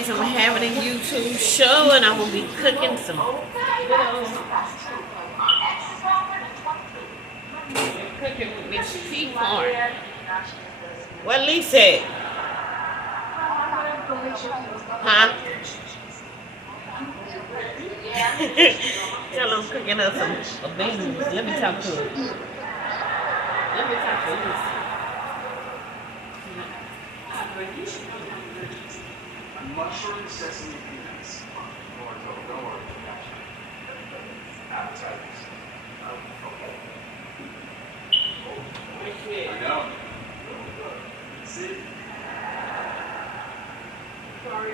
guys, I'm having a YouTube show and I will be cooking some good old cooking with Miss Peacock. What Lee said? Huh? Tell I'm cooking up some beans. Let me talk to her. Let me talk to her. Mushroom sesame peanuts. Don't worry. Appetizers. Okay. I know. See? Sorry.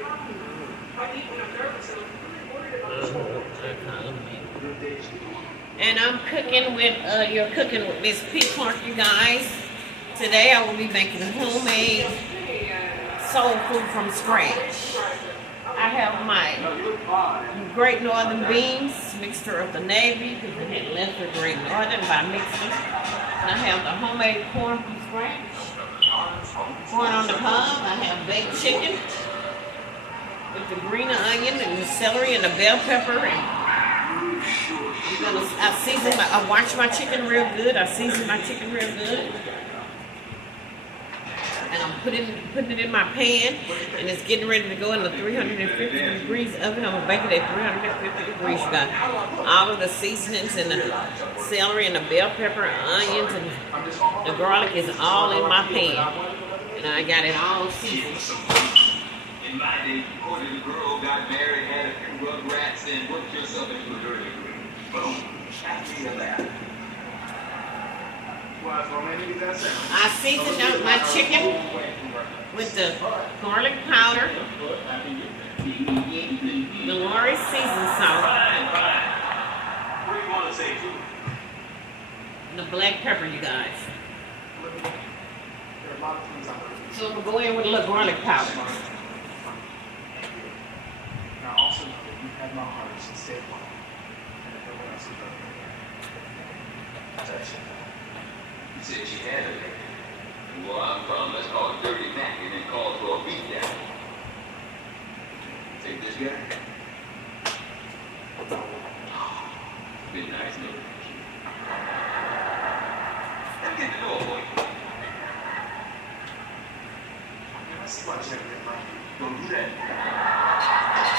And I'm cooking with, you're cooking with Miss Peacock, you guys. Today I will be making homemade soul food from scratch. I have my Great Northern beans, mixture of the Navy, because it had left the Great Northern by mixing. And I have the homemade corn from scratch, corn on the cob. I have baked chicken with the green onion and the celery and the bell pepper. And I wash my chicken real good. I season my chicken real good. And I'm putting it in my pan, and it's getting ready to go in the 350 degrees oven. I'm gonna bake it at 350 degrees. You got all of the seasonings and the celery and the bell pepper, and onions, and the garlic is all in my pan, and I got it all seasoned. In my day, before the girl got married, had a few rugrats, and worked yourself into a dirty degree. Boom. After that. I seasoned up my chicken with the garlic powder, the Lori season salt, and the black pepper, you guys. So I'm going to go in with a little garlic powder. Now also know that you have my heart and stay quiet. And if no one else is touch it. You said she had it. Well, I'm from, let's call it Dirty Mac and then call for a beatdown. Take this guy. Been nice, no? Let me get the door, boy. Let's watch that, man. Don't do that.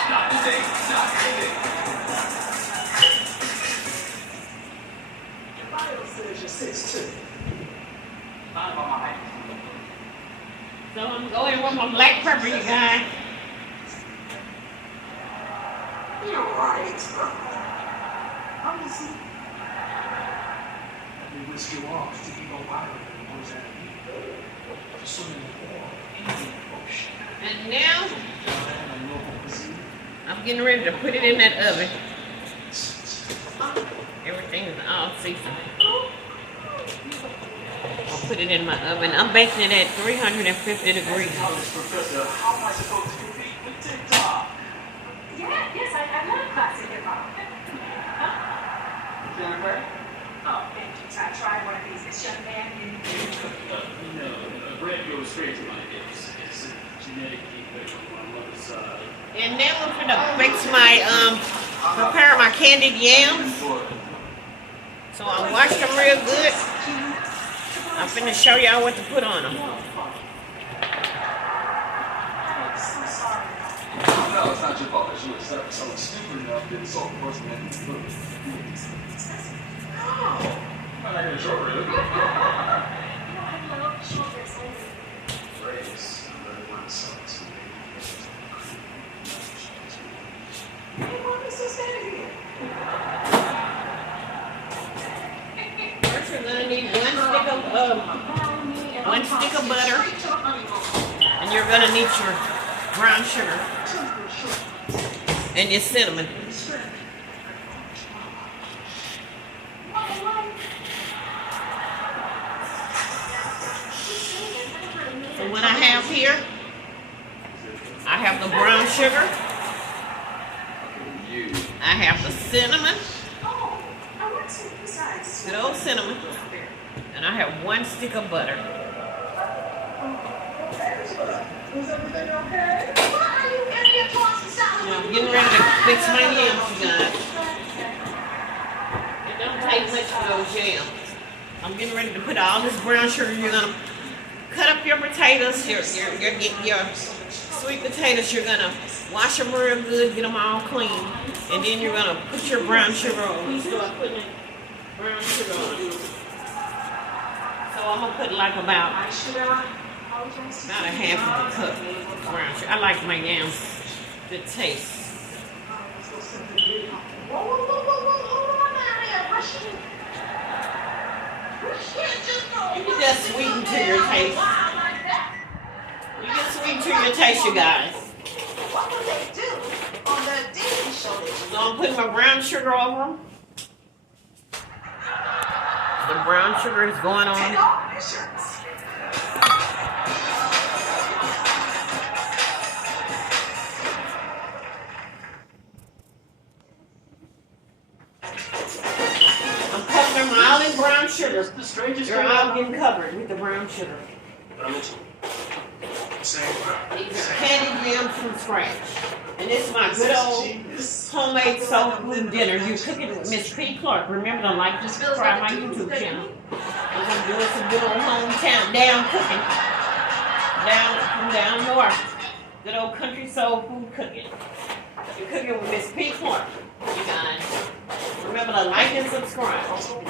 Not today. Not today. The Bible says you're 6'2". So I'm going with my black pepper, you guys. You're right. I'm listening. Let me whisk you off to keep on viral and what's that mean? Swimming in the water, in the ocean. And now I'm getting ready to put it in that oven. Everything is all seasoned. I'll put it in my oven. I'm baking it at 350 degrees. Professor, how am I supposed to compete with TikTok? Yes, I love classic hip hop. Jennifer? Oh, thank you. I tried one of these. It's young man. No, bread goes straight to my hips. It's a genetic defect on my mother's side. And now I'm gonna prepare my candied yams. So I washed them real good. I'm finna show y'all what to put on them. No, it's not your fault that you were so stupid enough to insult the person that didn't look. I'm not gonna show her. Race. First you're gonna need one stick of butter, and you're gonna need your brown sugar and your cinnamon. So what I have here, I have the brown sugar, I have the cinnamon, good old cinnamon, and I have one stick of butter. Is everything okay? Why are you in here I'm getting ready to fix my yams, you guys. It don't take much for those yams. I'm getting ready to put all this brown sugar. You're gonna cut up your potatoes, your sweet potatoes. You're gonna wash them real good, get them all clean, and then you're gonna put your brown sugar on. You start putting brown sugar on. So I'm gonna put like about a half of a cup of brown sugar. I like my yams to taste. You can just sweeten to your taste. You can sweeten to your taste, you guys. What would they do on the TV show? So I'm putting my brown sugar over them. The brown sugar is going on. Take off your shirts. I'm covering them all in brown sugar. The strangest They're thing all getting covered with the brown sugar. These are candied yams from scratch. And this is my good old homemade soul food dinner. You cook it with Miss P. Clark. Remember to like and subscribe my YouTube channel. I'm doing some good old hometown down cooking. From down north. Good old country soul food cooking. You're cooking with Miss P. Clark, you guys. Remember to like and subscribe. So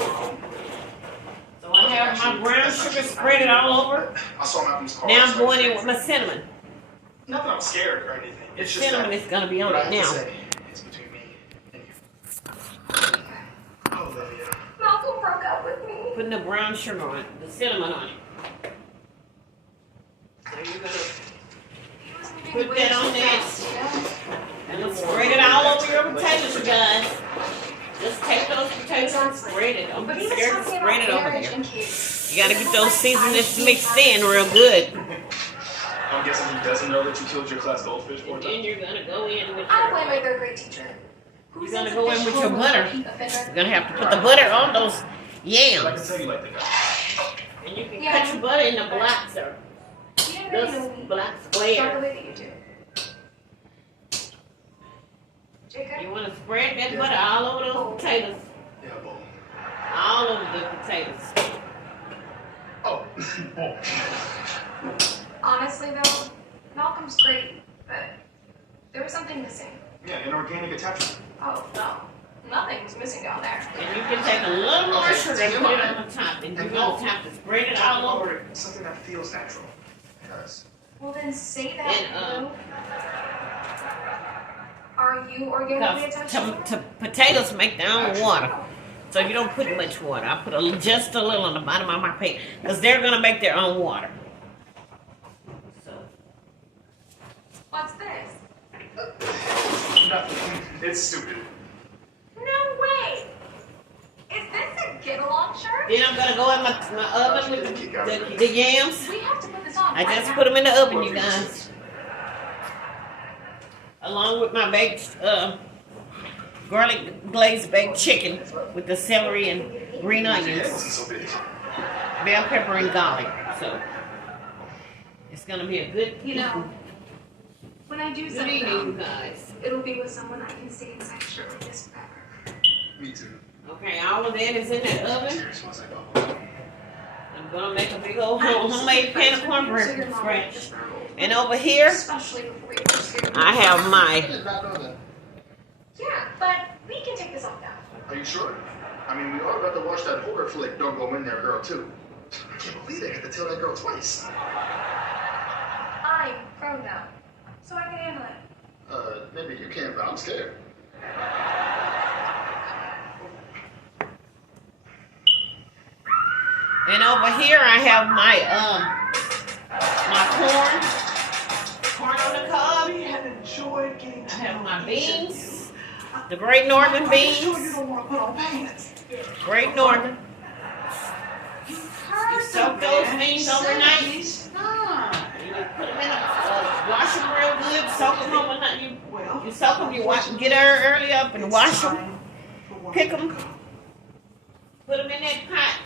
I have my brown sugar spread all over. I saw Malcolm's car. Now I'm going in with my cinnamon. Not that I'm scared or anything. The It's just cinnamon that is going to be on what I it have to now. say is between me and you. Oh, Olivia. Malcolm broke up with me. Putting the brown sugar on it, the cinnamon on it. So you're going to put that on there. And let's spread it all over your potatoes, you guys. Just take those potatoes and spread it. Don't be scared to spread it over there. You got to get those seasonings mixed in real good. I'm guessing he doesn't know that you killed your class goldfish And 4 then times. you're going to go in with I your, blame my third grade teacher. you're going to go in with your butter. You're going to have to put the butter on those But I can yams. tell you like the guy. And you can cut your butter in the black circle. You didn't really know This me. black Not the square. way that you do. Jacob? You want to spread that butter all over those potatoes. Yeah, boy. All over the potatoes. Oh, boy. Honestly, though, Malcolm's great, but there was something missing. Yeah, an organic attachment. Oh, no. Nothing was missing down there. And you can take a little more sugar and put it on the top. And you're going to have to spread it all over. Something that feels natural. Yes. Well, then say that, And, Lou. Are you organically Because attached? potatoes make their own water. So you don't put much water. I put just a little on the bottom of my plate. Because they're going to make their own water. So, What's this? Nothing. It's stupid. No way! Is this a get-along shirt? then I'm going to go in my oven with the yams. We have to put this on. I right just now. put them in the oven, you guys. Along with my baked garlic glazed baked chicken with the celery and green Yeah, it onions, wasn't so big. bell pepper and garlic. So it's gonna be a good You know, when I do good settle evening, you down, guys. it'll be with someone I can stay inside a shirt like this forever. Me too. Okay, all of that is in that oven. Cheers once I go. I'm gonna make a big old homemade pan of cornbread from scratch. Scratch. And over here, Especially before you first get I have my Yeah, but we can take this off now. Are you sure? I mean, we are about to watch that horror flick, Don't Go In There, Girl, too. I can't believe they had to tell that girl twice. I'm grown now, so I can handle it. Maybe you can, but I'm scared. and over here I have my corn on the cob. We have enjoyed getting I to have know my each of beans, you. the Great Northern I'm sure you beans, don't want to put on pants. Great Northern. Heard soak the those man beans said overnight. he's fine. You put them in wash them real good, soak them overnight. Well, You soak them, you get early up and wash them, time for one pick to 'em. go. put them in that pot,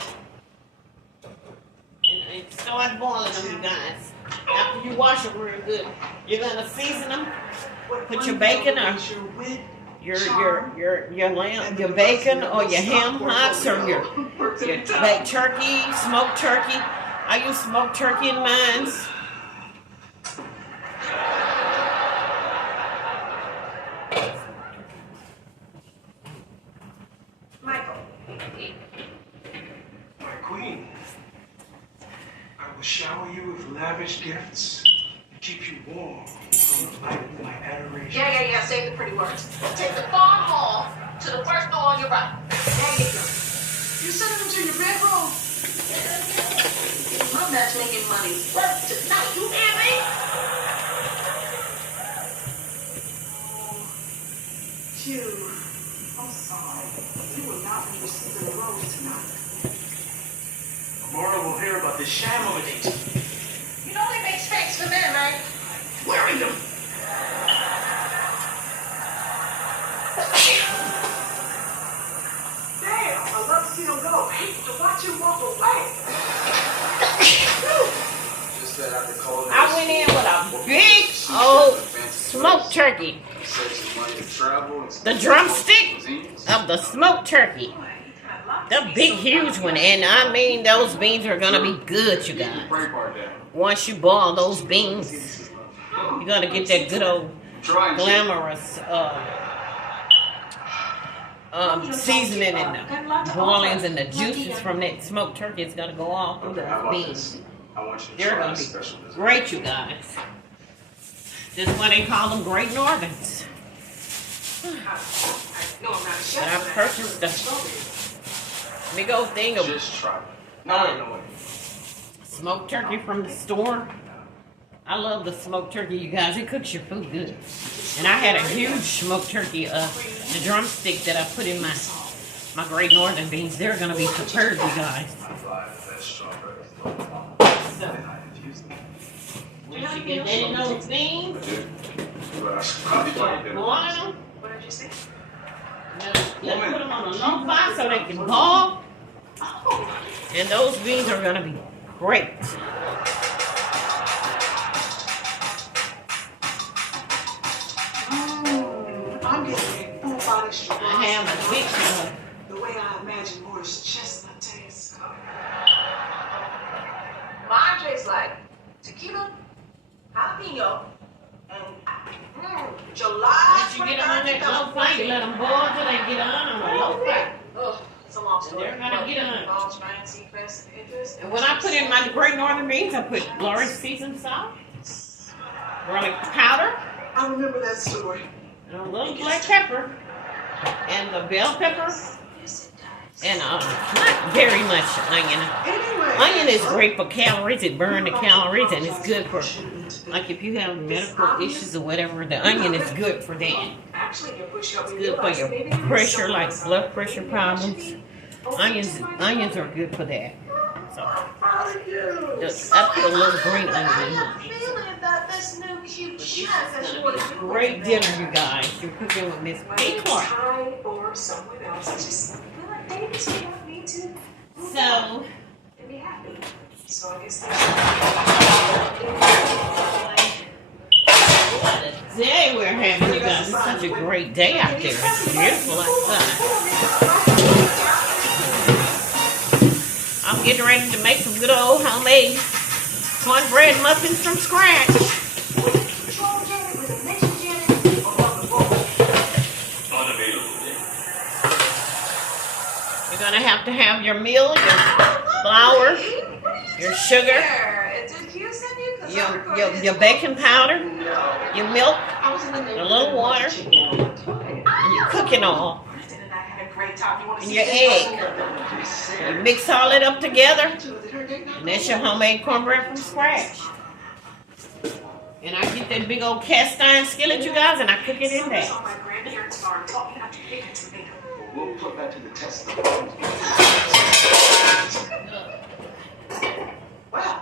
and start boiling them, you guys. After you wash them real good, you're gonna season them Put your bacon or your lamb, your bacon or your ham hocks or your baked turkey, smoked turkey. I use smoked turkey in mine. Michael. My queen, I will shower you with lavish gifts to keep you warm from the light of my adoration. Yeah. Save the pretty words. Take the farm hall to the first door on your right. There you go. You sending them to your bedroom? I'm not making money. Work tonight. You hear me? Q, I'm sorry. You will not be receiving a rose tonight. Tomorrow we'll hear about the sham of a date. You know they make specs for men, right? Wearing them. Damn, I love to see them go. I hate to watch him walk away. Just that after calling I went in with a big old smoked turkey. The drumstick of the smoked turkey. The big, huge one. And I mean, those beans are going to be good, you guys. Once you boil those beans, you're going to get that good old glamorous seasoning and the boilings and the juices from that smoked turkey. It's going to go all through those beans. They're going to be great, you guys. That's why they call them Great Northerns. But I purchased a big old thing of smoked turkey from the store. I love the smoked turkey, you guys. It cooks your food good. And I had a huge smoked turkey, the drumstick that I put in my Great Northern beans. They're going to be superb, you guys. So, once you get that in those beans, boiling them. What did you say? Let's put them on a low fire so they can boil. And those beans are going to be great. I'm getting a full body sugar. I have a big one. The way I imagine Morris chestnut tastes. Mine tastes like tequila, jalapeno, and July. Once you get them on that low fire, you let them boil till they get on a low fire. Ugh, it's a long story. They're gonna get on. Involves fancy, fest, and interest. And when I put in my Great Northern beans, I put Lawrence seasoned salt, garlic powder, I remember that story. and a little black pepper, and the bell pepper, and not very much onion. Anyway. Onion is great for calories. It burns the calories, and it's good for, like if you have medical issues or whatever, the onion is good for that. It's good for your pressure, like blood pressure problems. Onions are good for that. So, I put a little green onion in mine. Great dinner, you guys. You're cooking with Miss Clark. So, what a day we're having, you guys. It's such a great day out there. It's beautiful outside. I'm getting ready to make some good old homemade cornbread muffins from scratch. You're going to have your meal, your flour, your sugar, your baking powder, your milk, a little water, and your cooking oil, and your egg. You mix all it up together, and that's your homemade cornbread from scratch. And I get that big old cast iron skillet, you guys, and I cook it in there. We'll put that to the test. Wow.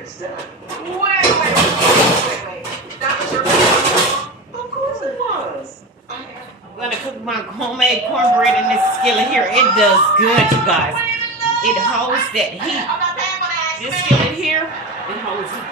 It's done. Wait. That was your first. Of course it was. I'm gonna cook my homemade cornbread in this skillet here. It does good, you guys. It holds that heat. This skillet here, it holds it.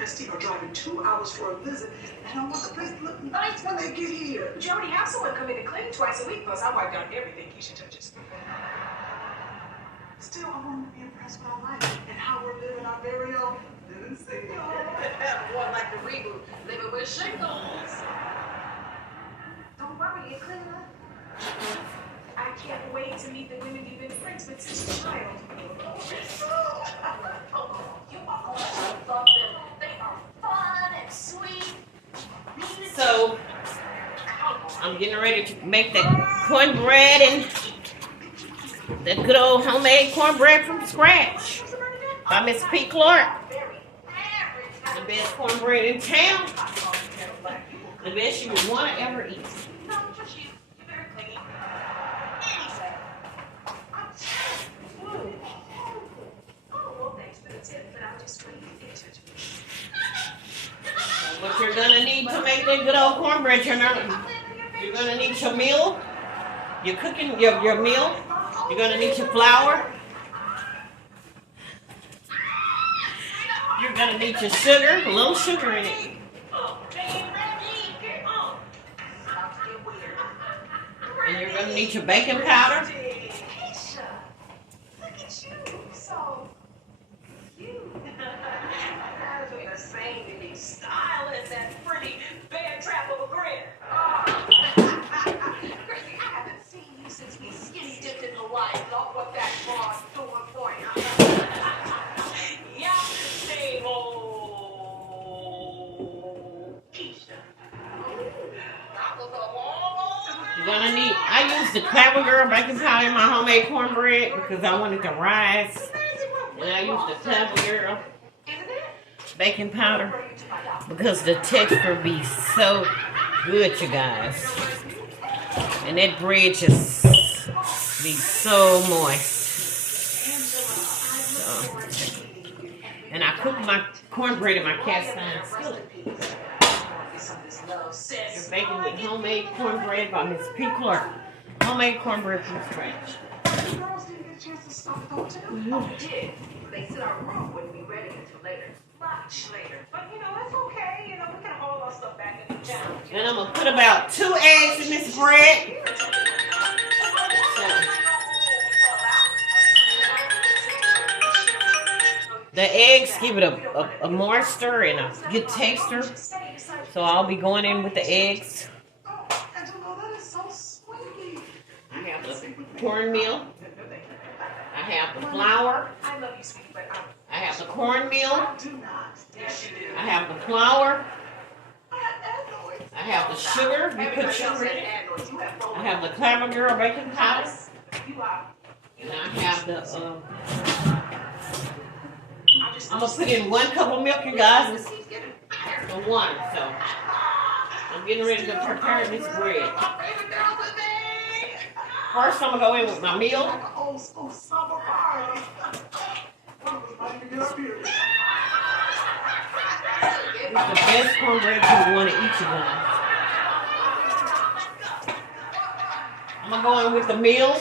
Christy are driving 2 hours for a visit, and I want the place to look nice when they get here. But you already have someone come in and clean twice a week, plus I wipe down everything Keisha touches. Still, I want them to be impressed with our life and how we're living our very own living single. More like the reboot, living with shingles. Don't worry, you're cleaning up. I can't wait to meet the women you've been friends with since a child. You are going to love them. They are fun and sweet. So I'm getting ready to make the cornbread and the good old homemade cornbread from scratch by Miss P. Clark. The best cornbread in town. The best you would want to ever eat. No, just you. You're very clean. Oh, well, thanks for the tip, but I'm just waiting to get to What you're gonna need to make that good old cornbread, you're gonna need your meal. You're cooking your meal. You're gonna need your flour. You're gonna need your sugar, a little sugar in it. And you're gonna need your baking powder. Keisha, look at you. So cute. That's what the saying to be styling that pretty bear trap of a grin. Chrissy, I haven't seen you since we skinny dipped in Hawaii. Look what that bar's doing for you. Yeah, same old Keisha. That was a long You're gonna need. I use the Clever Girl baking powder in my homemade cornbread because I want it to rise. And I use the Clever Girl baking powder because the texture be so good, you guys. And that bread just be so moist. So, and I cook my cornbread in my cast iron skillet. You're baking with homemade cornbread by Miss P. Clark. Homemade cornbread from scratch. The girls didn't get a chance to stop though, too. Oh, we did. They said our room wouldn't be ready until later. Much later. But, you know, that's okay. You know, we can haul our stuff back in the town. And I'm gonna put about 2 eggs in this bread. So, the eggs give it a moisture and a good texture. So I'll be going in with the eggs. Oh, Angelo, that is so sweet. I have the cornmeal. I have the flour. I love you, sweetie, but I have the cornmeal. Do not. yes, you do. I have the flour. I had adenoids. I have the sugar. You put sugar in it. I have the Clever Girl baking powder. You are. And I have the, I'm going to put in 1 cup of milk, you guys, and water. So I'm getting ready to prepare this bread. First, I'm going to go in with my meal. Like an old school summer party. One was about to get up here. It's the best cornbread you want to eat, you guys. I'm going to go in with the meal.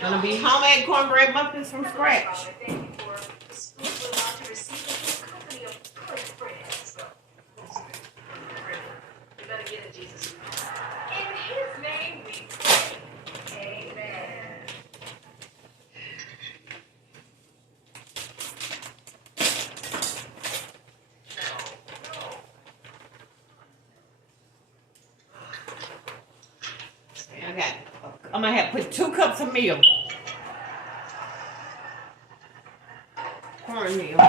Gonna be homemade cornbread muffins from scratch. Thank you for the school we're about to receive the company of good friends. You better get it, Jesus. In his name we pray. Amen. I'm gonna have to put 2 cups of meal. Cornmeal.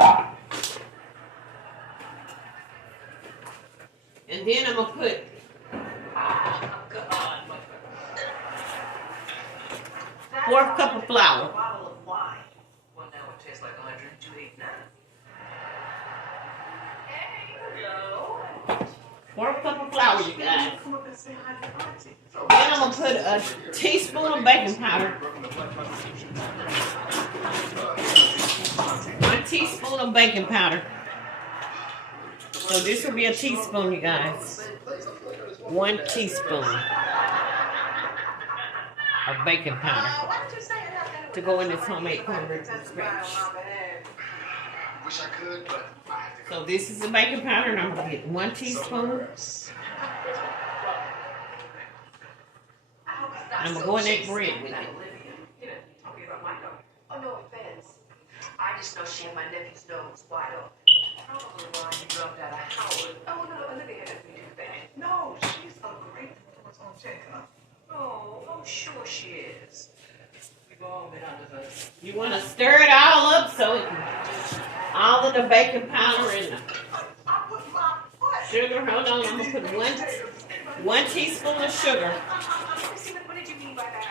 And then I'm gonna put 1/4 cup of flour. Bottle of wine. Well, now it tastes like 102.89. Hey, hello. 1/4 cup of flour, you guys. Come up and say hi to Auntie. Then I'm gonna put a teaspoon of baking powder. 1 teaspoon of baking powder. So this will be a teaspoon, you guys. 1 teaspoon. of baking powder Why don't you say it up there? to go in this homemade cornbread from scratch. Wish I could, but I have to go. So this is the baking powder, and I'm gonna get 1 teaspoon. I'm gonna go in that bread with it. Oh, no offense. I just know she had my nephew's nose wide open. Probably why you dropped out of Howard. Oh, no, Olivia doesn't do that. No, she's a great influence on Jacob. Oh, I'm sure she is. We've all been under the... You wanna stir it all up so it can, all of the baking powder and the I put my foot. sugar. Hold on, I'm gonna put one teaspoon of sugar. Christina, what did you mean by that?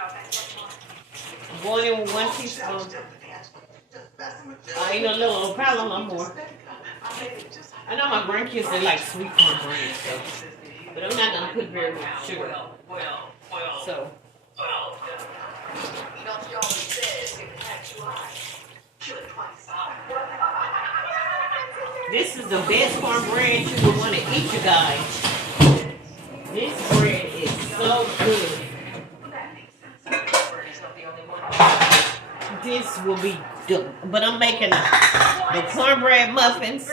I'm going in with 1 teaspoon. Ain't a little, probably a little more. I know my grandkids, they like sweet cornbread, so, but I'm not gonna put very much sugar. So, You know, she always says, if it had 2 eyes, kill it twice. this is the best cornbread you would want to eat, you guys. This bread is so good. This will be good. But I'm making the cornbread muffins.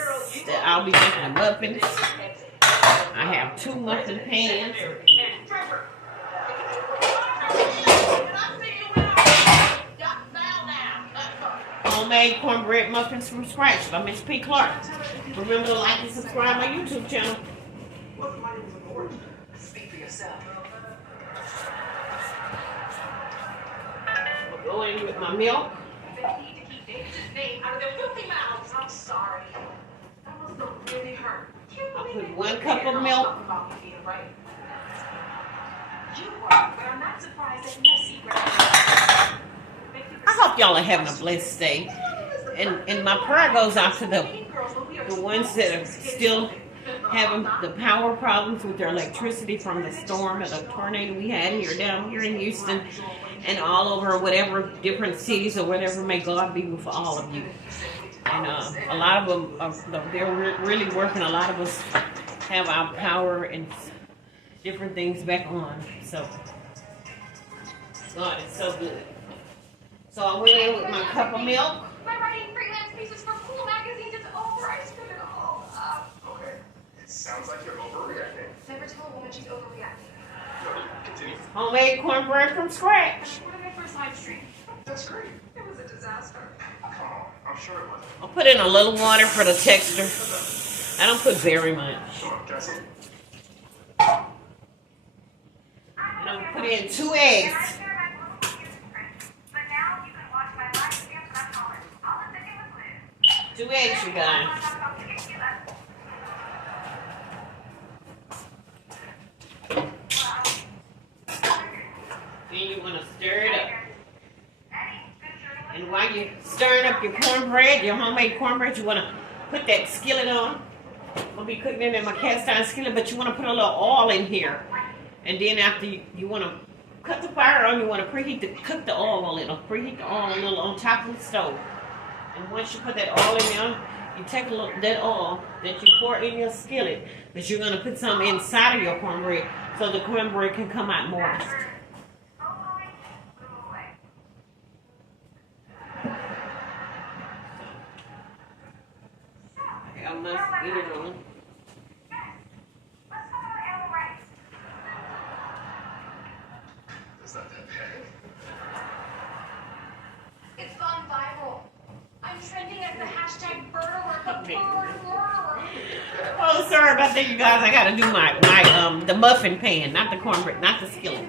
I'll be making the muffins. I have 2 muffin pans. Homemade cornbread muffins from scratch by Miss P. Clark. Remember to like and subscribe my YouTube channel. Speak for yourself. Go in with my milk. They need to keep David's name out of their filthy mouths. I'm sorry. That must have really hurt. I'll put 1 cup of milk. You were, but I'm not surprised that messy I hope y'all are having a blessed day. And my prayer goes out to the ones that are still having the power problems with their electricity from the storm and the tornado we had down here in Houston and all over whatever different cities or whatever. May God be with all of you. And a lot of them, they're really working. A lot of us have our power and different things back on. So God is so good. So I went in with my cup of milk. My writing freelance pieces for cool magazines is over. I screwed it all up. Okay. It sounds like you're overreacting. Never tell a woman she's overreacting. No, continue. Homemade cornbread from scratch. What did I first live stream? That's great. It was a disaster. Come on. I'm sure it was. I'll put in a little water for the texture. I don't put very much. Come on, can I see it? And I'm gonna put in 2 eggs. 2 eggs, you guys. Then you want to stir it up. And while you're stirring up your cornbread, your homemade cornbread, you want to put that skillet on. I'll be cooking it in my cast iron skillet, but you want to put a little oil in here. And then after you want to cut the fire on, you want to cook the oil a little. Preheat the oil a little on top of the stove. And once you put that oil in there, you take that oil that you pour in your skillet, that you're going to put some inside of your cornbread so the cornbread can come out moist. I must get it on. It's not that bad. It's gone viral. I'm trending as the hashtag murderer. Oh, sorry about that, you guys. I gotta do my the muffin pan, not the cornbread, not the skillet.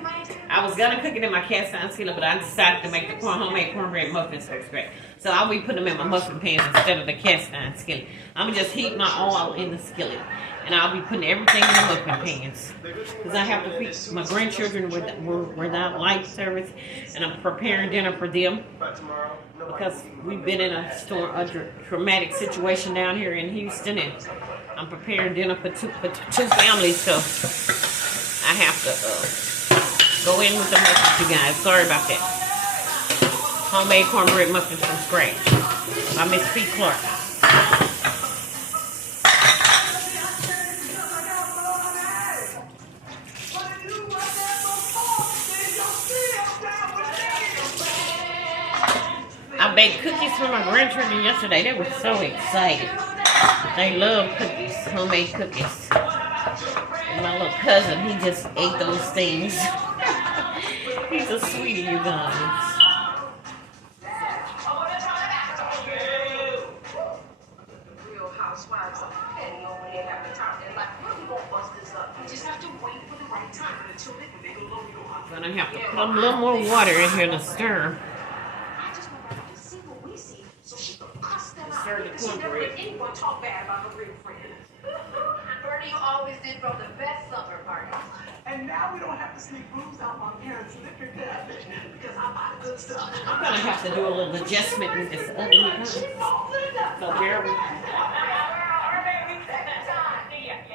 I was gonna cook it in my cast iron skillet, but I decided to make the homemade cornbread muffins from scratch. So I'll be putting them in my muffin pans instead of the cast iron skillet. I'm gonna just heat my oil in the skillet, and I'll be putting everything in the muffin pans because I have to feed my grandchildren without light service, and I'm preparing dinner for them. Because we've been in a traumatic situation down here in Houston, and I'm preparing dinner for two families, so I have to go in with the muffins, you guys. Sorry about that. Homemade cornbread muffins from scratch by Miss P. Clark. I baked cookies for my grandchildren yesterday. They were so excited. They love cookies, homemade cookies. And my little cousin, he just ate those things. He's a sweetie, you guys. Real housewives are petty over there having a time. They're like, when we gonna bust this up? We just have to wait for the right time. And until then, when they go low, we go high. Gonna have to put a little more water in here to stir. I just want her to see what we see so she can cuss them out. Stir the Because she never cornbread. let anyone talk bad about her real friend. Bernie always did from the best summer parties. And now we don't have to sneak booze out my parents' liquor cabinet because I buy the good stuff. I'm gonna have to do a little adjustment with this oven. You guys. So bear with me.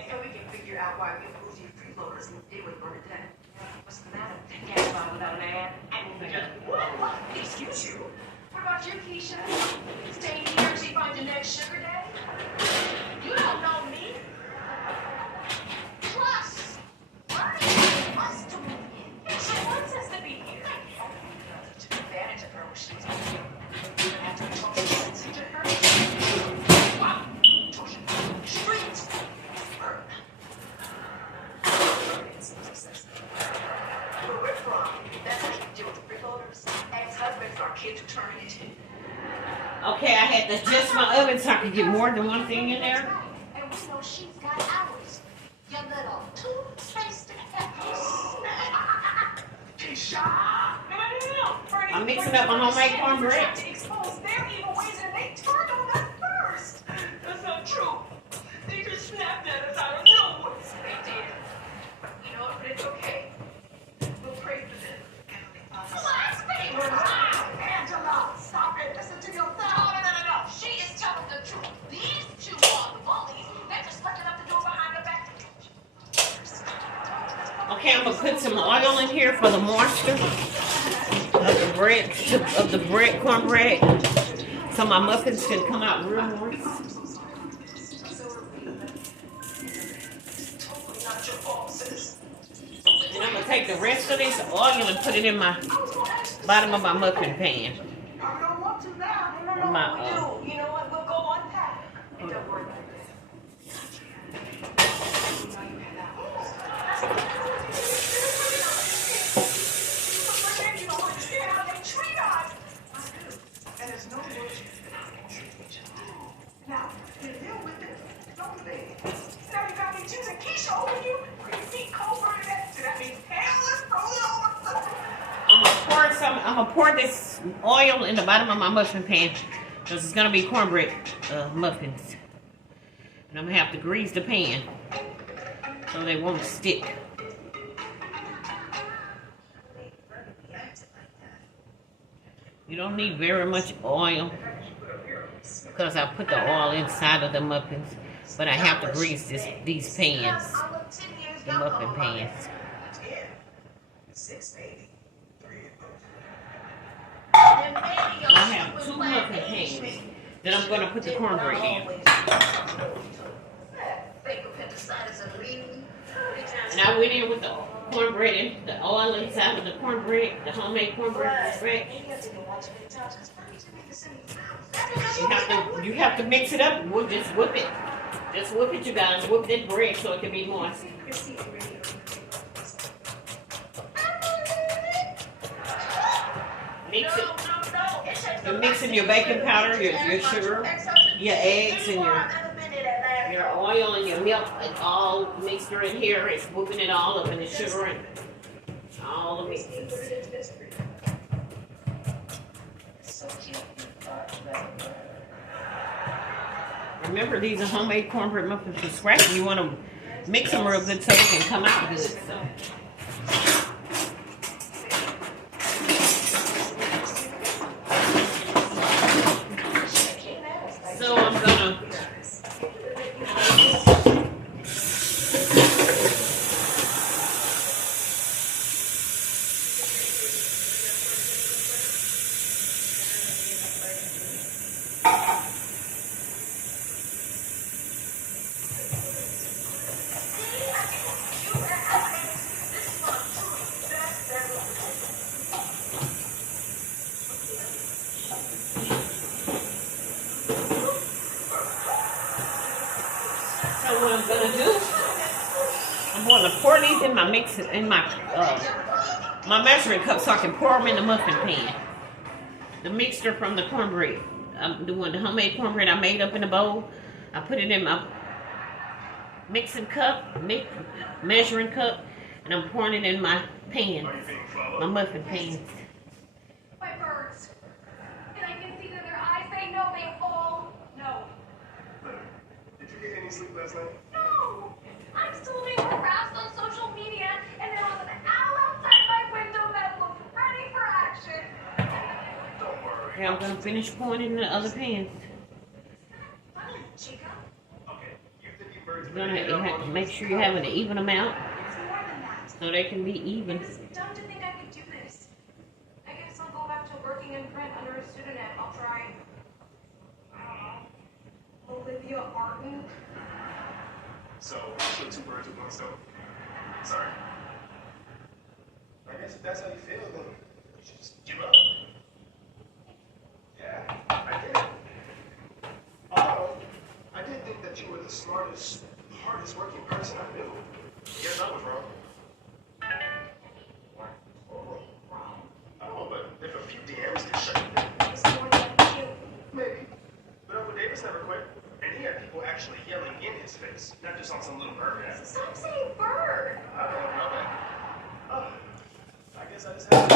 So we can figure out why we bougie freeloaders and they would burn it down. What's the matter? Gas bomb without an ad? What? Excuse you? What about you, Keisha? Staying here till you find your next sugar daddy? You don't know me. Plus, what's to move in? She wants us to be here. Took advantage of her when she was on the field. Even after we talked sense into her. Wow. Street. Burn. Where we're from, that's how you deal with freeloaders. Ex-husbands are kids who turn it. Okay, I had to adjust my oven so I could get more than one thing in there. And we know she's got ours. Your little two-faced Keisha! I'm mixing up my homemade cornbread. To expose their evil ways and they turned on us first. That's not true. They just snapped at us out of nowhere. They did. You know, but it's okay. We'll pray for them. Angela, stop it. Listen to yourself. No. She is telling the truth. These two are the bullies. They're just looking up the door behind her back. Okay, I'm gonna put some oil in here for the moisture of the bread, cornbread, so my muffins can come out real moist. And I'm gonna take the rest of this oil and put it in my bottom of my muffin pan. I don't want to now. You know what? We'll go unpack. And don't worry about it. You don't understand how they treat us. I do. And there's no worse than how they treat each other. Now, to deal with this, don't they? Now you got me choosing Keisha over you. Crazy cold-blooded that. So that means Pamela's rolling over. I'm gonna pour this oil in the bottom of my muffin pan because it's gonna be cornbread muffins. And I'm gonna have to grease the pan so they won't stick. You don't need very much oil because I put the oil inside of the muffins, but I have to grease these pans, the muffin pans. 6, baby. I have 2 muffin pans that I'm going to put the cornbread in. And I went in with the cornbread in, the oil inside of the cornbread, the homemade cornbread from scratch. You have to mix it up. We'll just whip it. Just whip it, you guys. Whip that bread so it can be moist. Mix it. You're mixing your baking powder, your sugar, your eggs, and your oil and your milk. It's all mixed in here. It's whipping it all up in the sugar and all the mix. Remember, these are homemade cornbread muffins from scratch. You want to mix them real good so they can come out good. So I'm gonna I'm going to pour these in my mix in my measuring cup so I can pour them in the muffin pan. The mixture from the cornbread. I'm doing the homemade cornbread I made up in a bowl. I put it in my mixing cup, measuring cup, and I'm pouring it in my pan, my muffin pan. My birds. And I can see that their eyes, they know they all know. Did you get any sleep last night? No! I'm still being harassed on social media, and there was an owl outside my window that looked ready for action. Don't worry. Yeah, I'm gonna finish pouring it in the other pans. Chica, Okay, you think you birds You're gonna have to make sure you have an even amount it's more than that. so they can be even. It's dumb to think I could do this. I guess I'll go back to working in print under a pseudonym. I'll try, I don't know, Olivia Arden. So, kill two birds with one stone. Sorry. I guess if that's how you feel, then you should just give up. Yeah, I get it. Although, I did think that you were the smartest, hardest working person I knew. Guess I was wrong. Oh, but if a few DMs can shut you down. It's more than you. Maybe. But Uncle Davis never quit. And he had people actually yelling in his face, not just on some little bird app. Stop saying bird. I don't know that. Oh, I guess I just have to.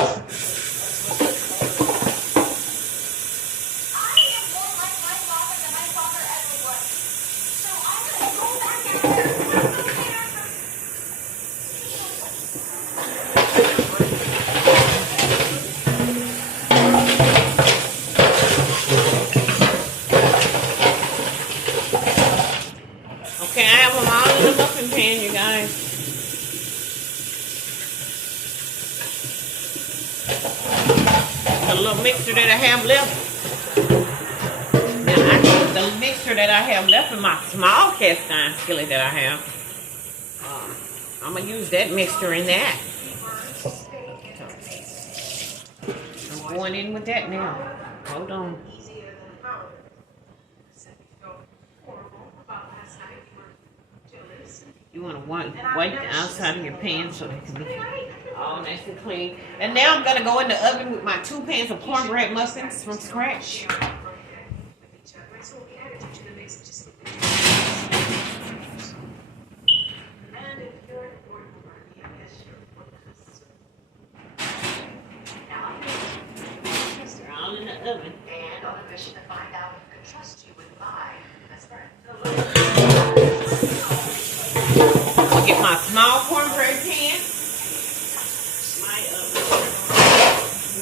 I am more like my father than my father ever was. So I'm gonna go back out there and work the theater. Okay, I have them all in the muffin pan, you guys. The little mixture that I have left. Now I use the mixture that I have left in my small cast iron skillet that I have. I'm gonna use that mixture in that. I'm going in with that now. Hold on. You want to wipe the outside of your pan so they can be all nice and clean. And now I'm going to go in the oven with my 2 pans of cornbread muffins from scratch. They're all in the oven. And on a mission to find out if I can trust you with my best friend. I'll get my small cornbread pan.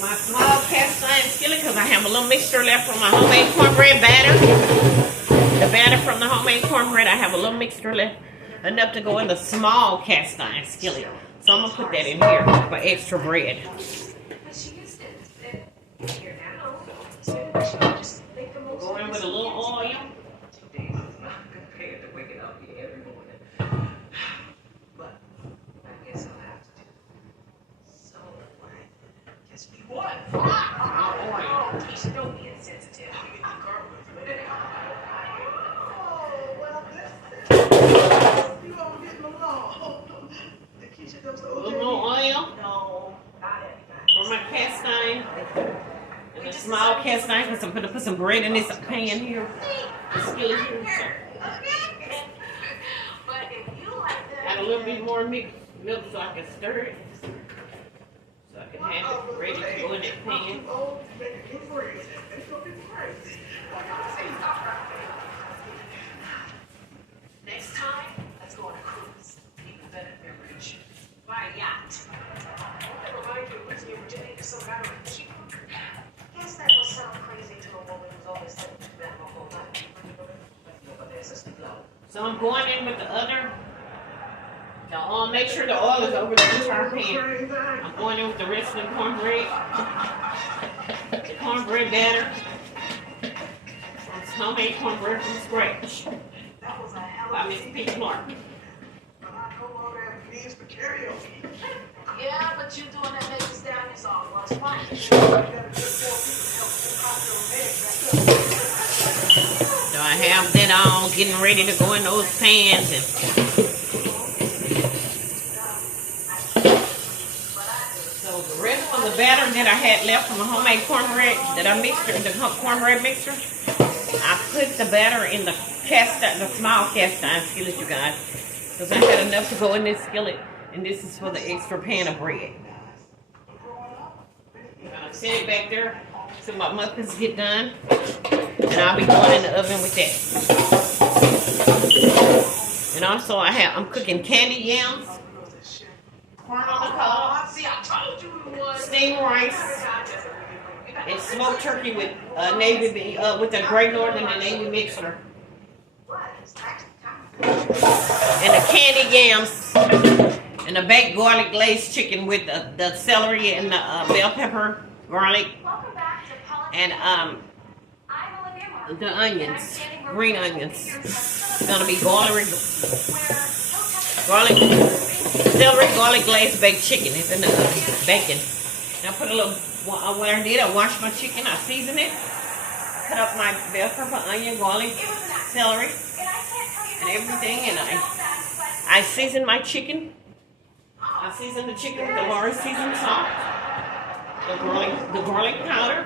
My small cast iron skillet because I have a little mixture left from my homemade cornbread batter. The batter from the homemade cornbread, I have a little mixture left. Enough to go in the small cast iron skillet. So I'm going to put that in here for extra bread. Go in with a little oil. A little more oil for my cast iron. And a small cast iron because I'm going to put some bread in this pan here. The skillet here. Got a little bit more milk so I can stir it. So I can have it ready to go in that pan. Next time, let's go on a cruise. Even better beverage. By a yacht. That reminds me of losing your virginity to some guy with a cheap hooker. Guess that will sound crazy to a woman who's always said that her whole life. But there's a slow. So I'm going in with the other. Make sure the oil is over the entire pan. I'm going in with the rest of the cornbread. The cornbread batter. It's homemade cornbread from scratch. By Miss P. Clark. Yeah, but you doing that makes us down is all was fine. So I have that all getting ready to go in those pans and the batter that I had left from a homemade cornbread that I mixed in the cornbread mixer. I put the batter in the small cast iron skillet, you guys, because I had enough to go in this skillet, and this is for the extra pan of bread. I'm gonna set it back there till my muffins get done, and I'll be going in the oven with that. And also I'm cooking candy yams, corn on the cob, steamed rice, and smoked turkey with with the Great Northern and Navy mixer, and the candy yams, and the baked garlic glazed chicken with the celery and the bell pepper, garlic, and the onions, green onions. It's gonna be celery, garlic glazed baked chicken. It's in the bacon. Now put a little. What I did, I washed my chicken, I seasoned it, cut up my bell pepper, onion, garlic, celery, and everything, and I seasoned my chicken. I seasoned the chicken with the Lawrence seasoned salt, the garlic powder,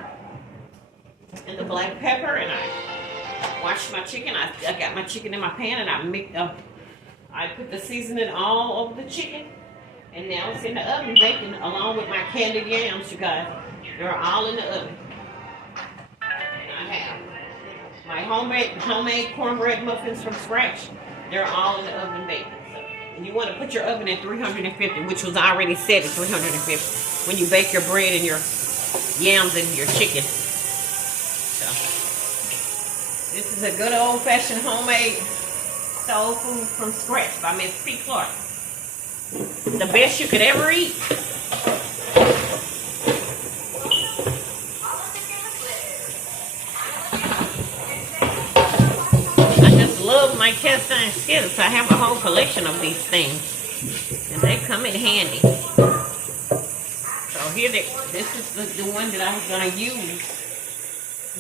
and the black pepper, and I washed my chicken. I got my chicken in my pan, and I put the seasoning all over the chicken, and now it's in the oven baking along with my candied yams, you guys. They're all in the oven. And I have my homemade cornbread muffins from scratch. They're all in the oven baking. So, and you want to put your oven at 350, which was already set at 350 when you bake your bread and your yams and your chicken. So this is a good old-fashioned homemade soul food from scratch by Miss P. Clark. The best you could ever eat. Love my cast iron skillets. I have a whole collection of these things, and they come in handy. So here, this is the one that I was going to use.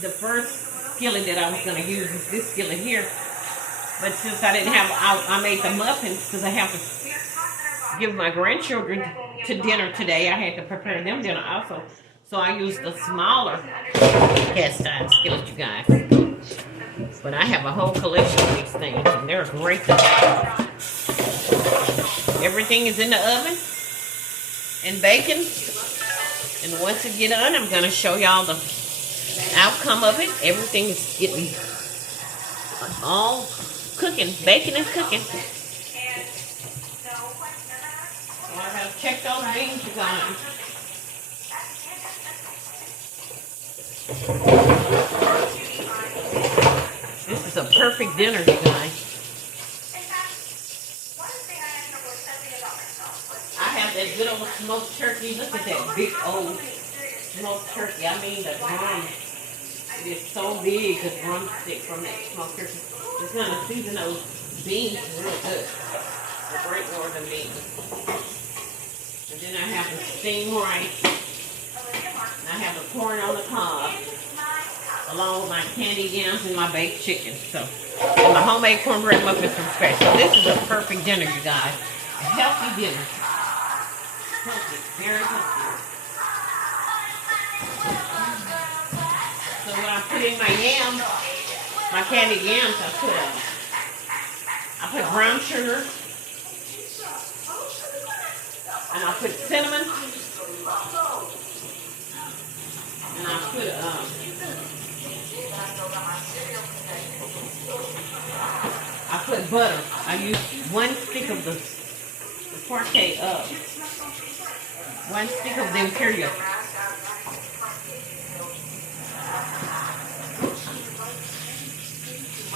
The first skillet that I was going to use is this skillet here. But since I didn't have, I made the muffins because I have to give my grandchildren to dinner today. I had to prepare them dinner also. So I used the smaller cast iron skillet, you guys. But I have a whole collection of these things, and they're great to have. Everything is in the oven and baking. And once it gets done, I'm going to show y'all the outcome of it. Everything is getting all cooking, baking and cooking. So I have checked those beans, you guys. This is a perfect dinner, you guys. I have that good old smoked turkey. Look at that big old smoked turkey. I mean, the drum. It is so big, the drumstick from that smoked turkey. It's going to season those beans real good. The Great Northern beans. And then I have the steamed rice. And I have the corn on the cob, along with my candied yams and my baked chicken. So, and my homemade cornbread muffins from scratch. So this is a perfect dinner, you guys. A healthy dinner. Healthy, very healthy. So when I put in my yams, my candied yams, I put brown sugar, and I put cinnamon, and I put butter. I used 1 stick of the parquet, 1 stick of the imperial.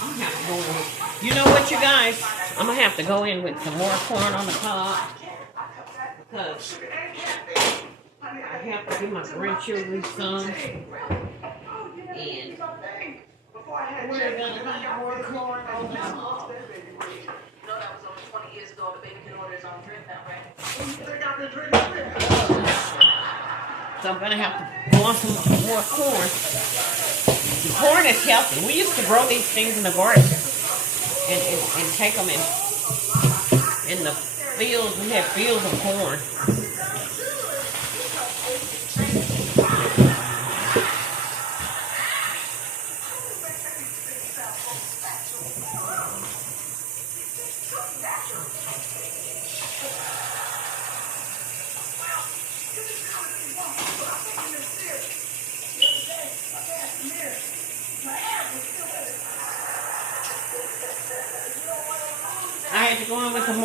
I'm gonna have to go in with, you know what, you guys? I'm gonna have to go in with some more corn on the cob because I have to give my grandchildren some, and we're gonna have more corn on the cob. You know that was over 20 years ago. The baby can order his own drink now, right? So I'm gonna have to go on some more corn. The corn is healthy. We used to grow these things in the garden and take them in the fields. We had fields of corn.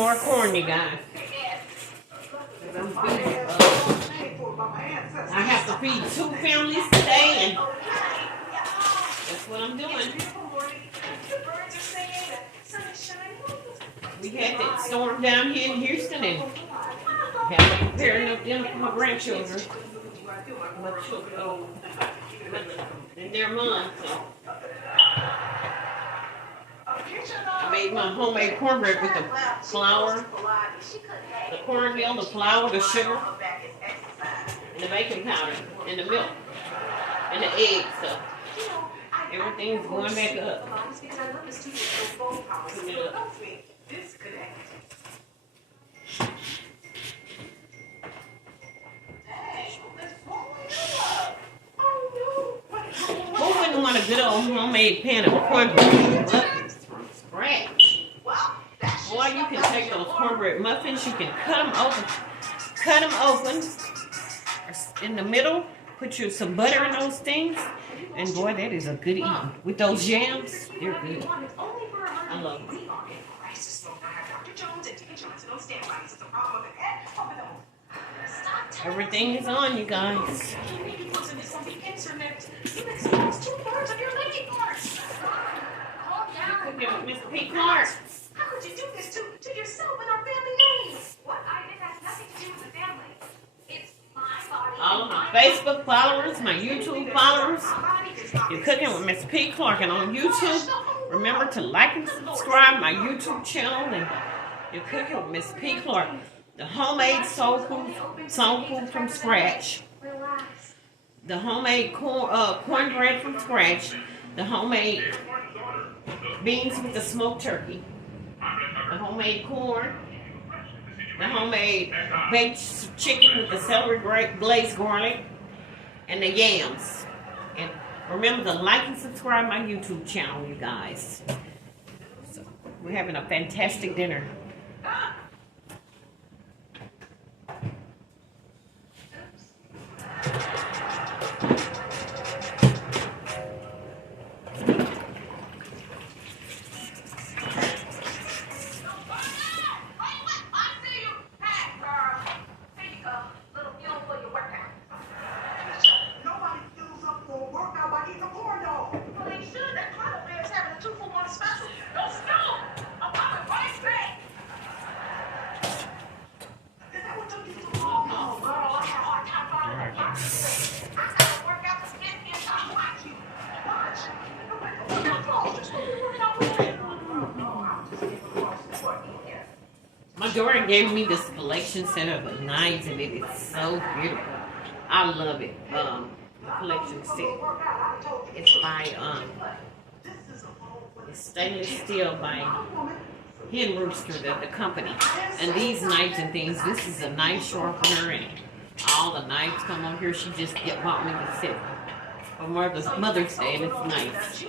more corn, you guys. I have to feed 2 families today, and that's what I'm doing. We had that storm down here in Houston, and had to prepare enough dinner for my grandchildren. My children, and their mom, so. I made my homemade cornbread with the flour, the cornmeal, the flour, the sugar, and the baking powder, and the milk, and the eggs. So everything's going back up. Who wouldn't want a good old homemade pan of cornbread? From scratch. Boy, you can take those cornbread muffins, you can cut them open in the middle, put you some butter in those things, and boy, that is a good eating. With those jams, they're good. I love them. Everything is on, you guys. Miss P. Clark. How could you do this to yourself and our family name? What I did has nothing to do with the family. It's my body. All of my Facebook followers, my YouTube followers. You're cooking with Miss P. Clark, and on YouTube, remember to like and subscribe my YouTube channel. And you're cooking with Miss P. Clark, the homemade soul food from scratch. The homemade cornbread from scratch. The homemade beans with the smoked turkey. The homemade corn. The homemade baked chicken with the celery glazed garlic. And the yams. And remember to like and subscribe my YouTube channel, you guys. So we're having a fantastic dinner. My daughter gave me this collection set of knives, and it is so beautiful. I love it. The collection set. It's by it's stainless steel by Hen Rooster, the company. And these knives and things, this is a knife sharpener, and all the knives come on here. She just bought me the set for Mother's Day, and it's nice.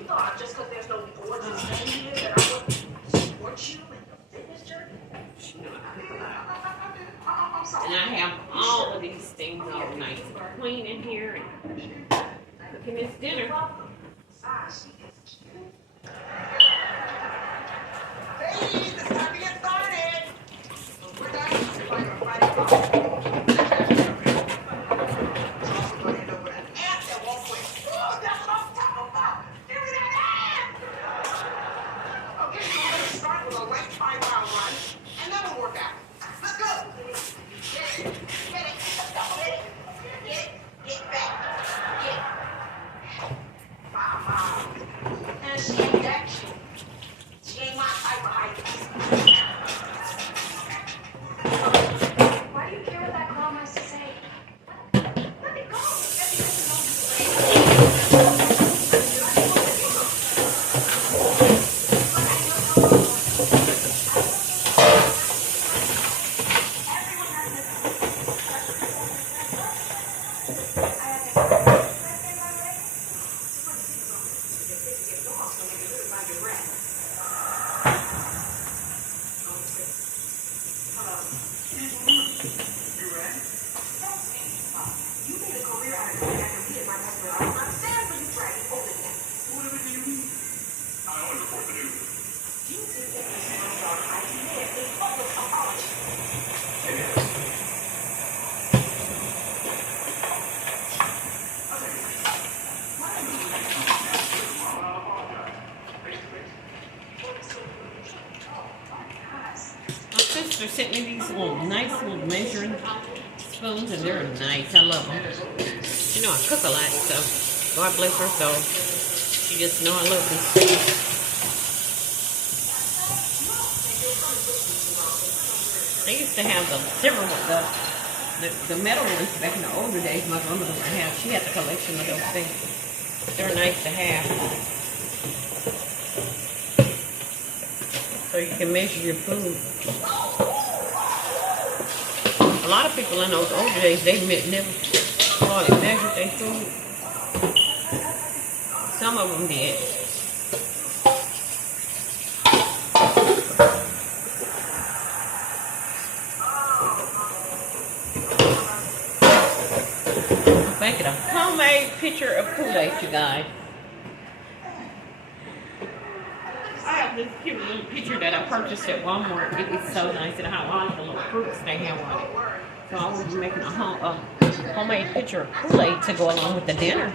And I have all of these things all nice and clean in here, and cooking this dinner. Ladies, it's time to get started. We're done. these little measuring spoons, and they're nice. I love them. You know, I cook a lot, so God bless her soul. She just know I love these things. I used to have the silver one, the metal ones back in the older days. My grandmother would have. She had the collection of those things. They're nice to have. So you can measure your food. A lot of people in those older days, they never hardly measured their food. Some of them did. Make it a homemade pitcher of Kool-Aid, you guys. I have this cute little pitcher that I purchased at Walmart. It is so nice, and I like the little fruits they have on it. So I will be making a homemade pitcher of Kool-Aid to go along with the dinner.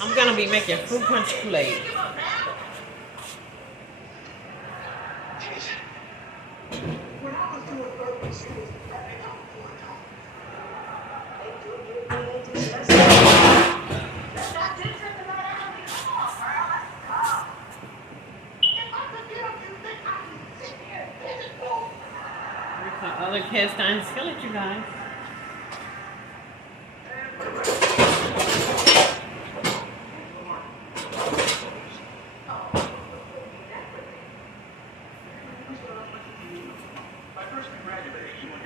I'm gonna be making fruit punch Kool-Aid. Here's my other cast iron skillet, you guys.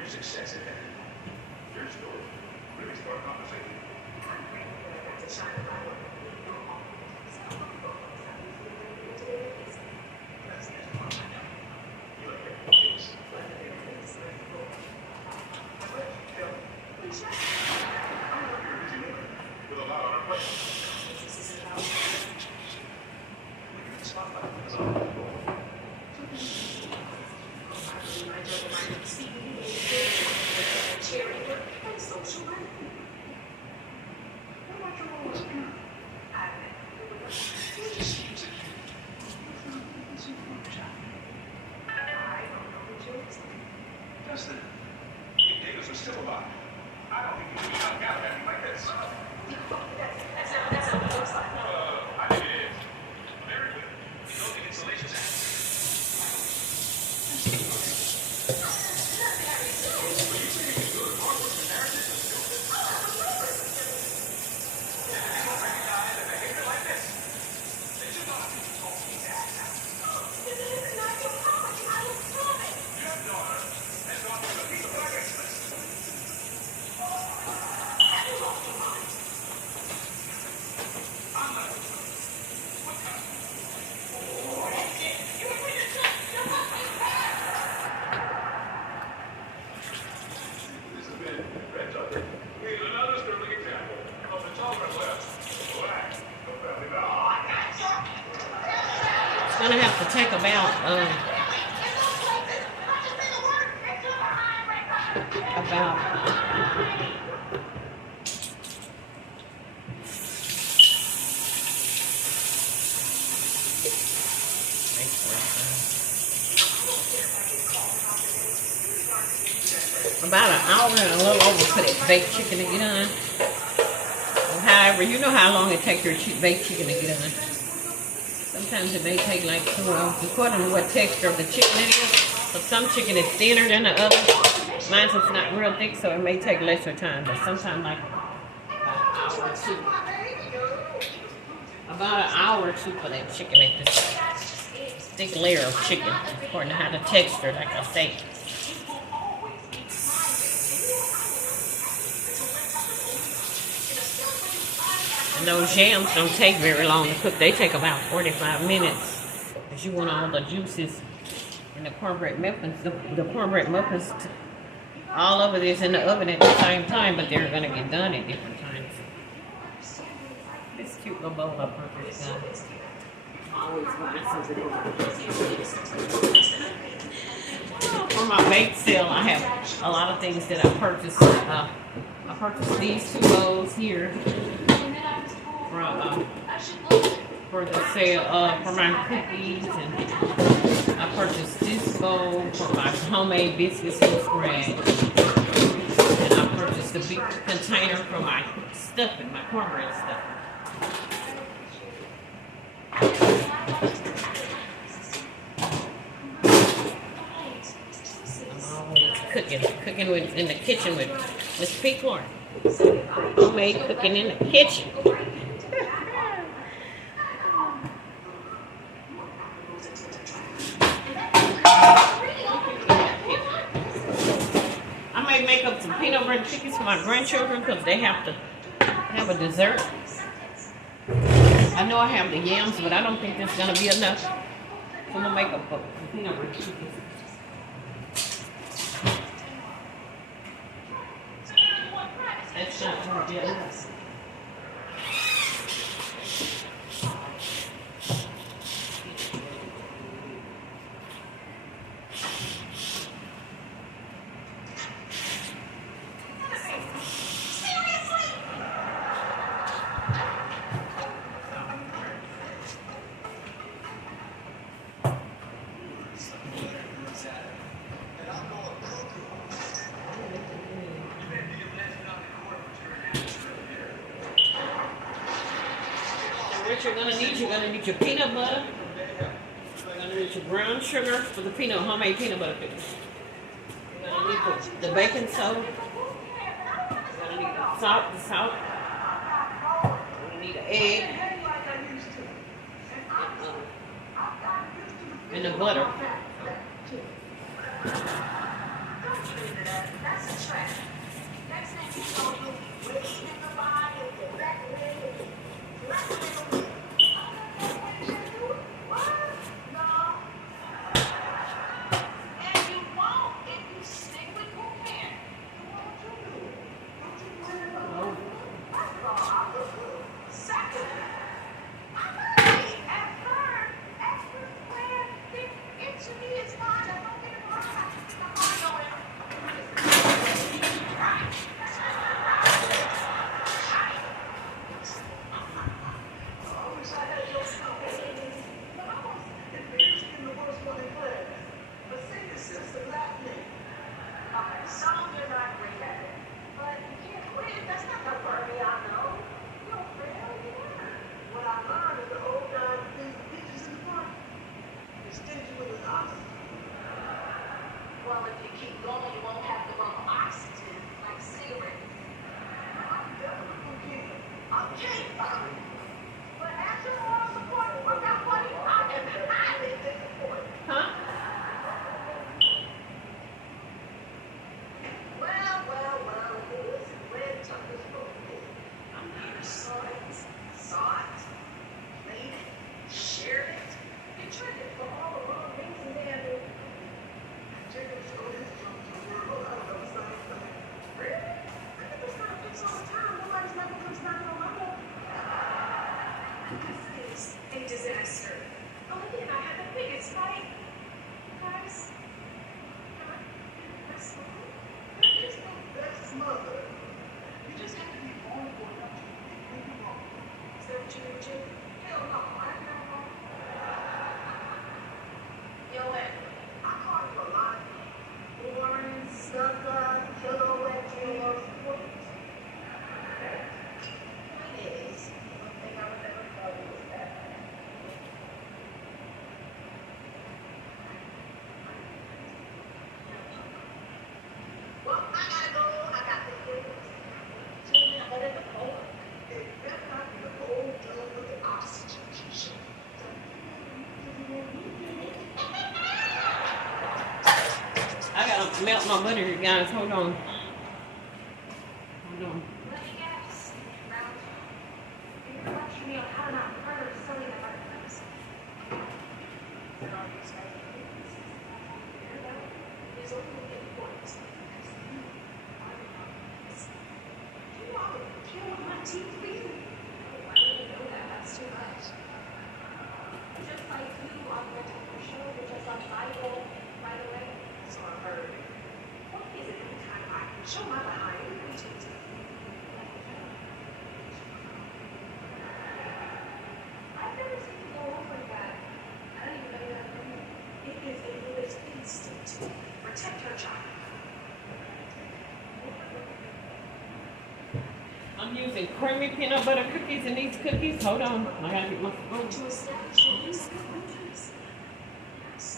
Success at that. Your story. Really start a conversation. With a lot on our plate. Justin, if Davis was still alive, I don't think he'd be knocked out at me like that, son. That's how it looks like. I think it is. Very good. You don't think it's salacious acts? It's gonna have to take about about an hour and a little over for that baked chicken to get done. Or however, you know how long it takes your baked chicken to get done. Sometimes it may take like 2 hours, according to what texture of the chicken it is. But some chicken is thinner than the other. Mine's is not real thick, so it may take lesser time. But sometimes like an hour or two. About an hour or two for that chicken at this. thick layer of chicken, according to how the texture, like I say. And those yams don't take very long to cook. They take about 45 minutes. Because you want all the juices in the cornbread muffins. The cornbread muffins, all of it is in the oven at the same time, but they're going to get done at different times. This cute little bowl of purpose done. Always buy something. For my bake sale, I have a lot of things that I purchased. I purchased these 2 bowls here for the sale for my cookies, and I purchased this bowl for my homemade biscuits from scratch, and I purchased a big container for my stuffing, my cornbread stuffing. I'm always cooking in the kitchen with Miss P. Clark. Homemade cooking in the kitchen. I may make up some peanut butter cookies for my grandchildren because they have to have a dessert. I know I have the yams, but I don't think that's going to be enough. So I'm going to make up some peanut butter cookies. That's not going to be enough. What you're gonna need your peanut butter. You're gonna need your brown sugar for the homemade peanut butter cookies. You're gonna need the baking soda. You're gonna need the salt. You're gonna need an egg and the butter. Well, if you keep going, you won't have the wrong oxygen, like cigarettes. Okay, fine. But as your moral support workout buddy, I am highly disappointed. Huh? Well, this is where Tucker's book is. I'm here saw it, played it, shared it, and traded for all the wrong things in there. Really? I get this kind of pics all the time. Nobody's never comes knocking on my door. This is a disaster. gotta melt my butter, you guys. Hold on. Hold on. Let me guess. Round. You're lecturing me on how to not further silly the butterflies. Then all these guys are idiots. Hear that? Is only important because you are the obvious. You are the kill my teeth for you. Why do you know that? That's too much. Just like you on the mental show, you're just on Bible, by the way. So I've heard. What is it every time I show my behind? Everybody tunes in. I've never seen you go off like that. I don't even know you have a name. It is a woman's instinct to protect her child. I'm using creamy peanut butter cookies in these cookies. Hold on. I gotta get my spoon. To establish your risk boundaries.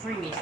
Creamy.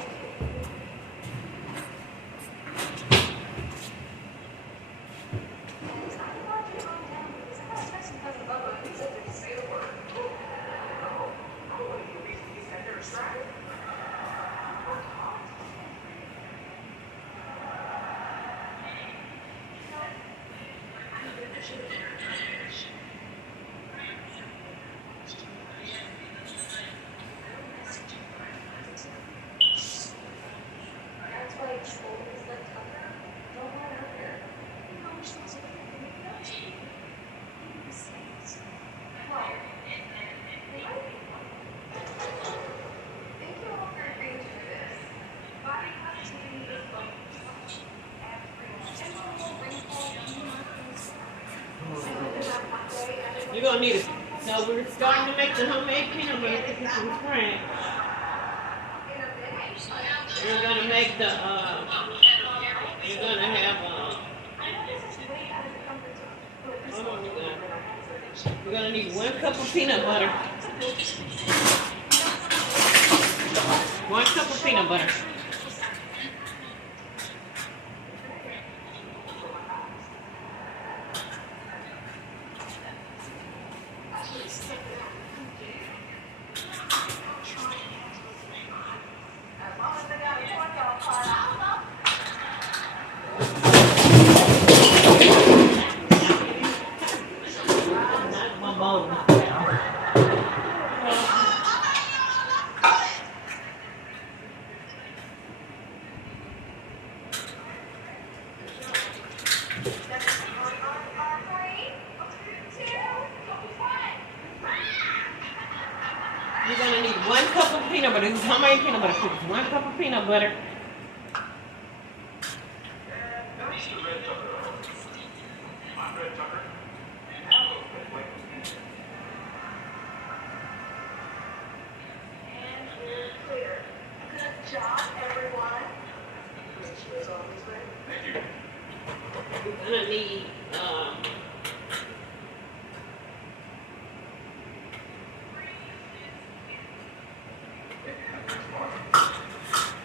That's why it's always like Tucker. Don't let her there. You know you're supposed to make it up to you. Make mistakes. Well, they might be one. Thank you all for agreeing to do this. Body positivity is like everyone. And the rainfall, You're gonna need it. So we're starting to make the homemade peanut butter cookies from scratch. You're gonna make the you're gonna have hold on, you guys. We're gonna need 1 cup of peanut butter. 1 cup of peanut butter. Not my bowl. You're gonna need 1 cup of peanut butter. This is homemade peanut butter cookies. 1 cup of peanut butter. That's the red Tucker. My red Tucker. And we're clear. Good job, everyone. Make sure it's always ready. Thank you. You're gonna need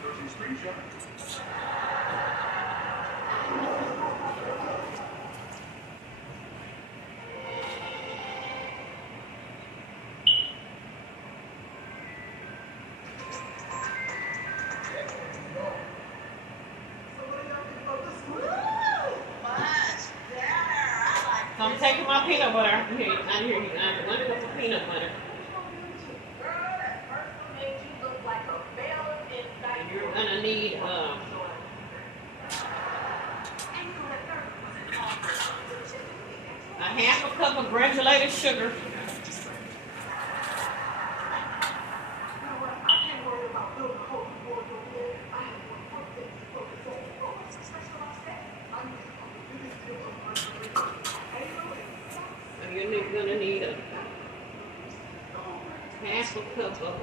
Grocery Spring Shop. so I'm taking my peanut butter out here. Out here, you guys. 1 cup of peanut butter. And you're gonna need a 1/2 cup of granulated sugar. And you're gonna need a 1/2 cup of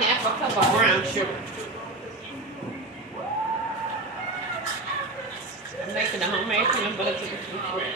half a cup of brown sugar. I'm making a homemade peanut butter cookies from scratch.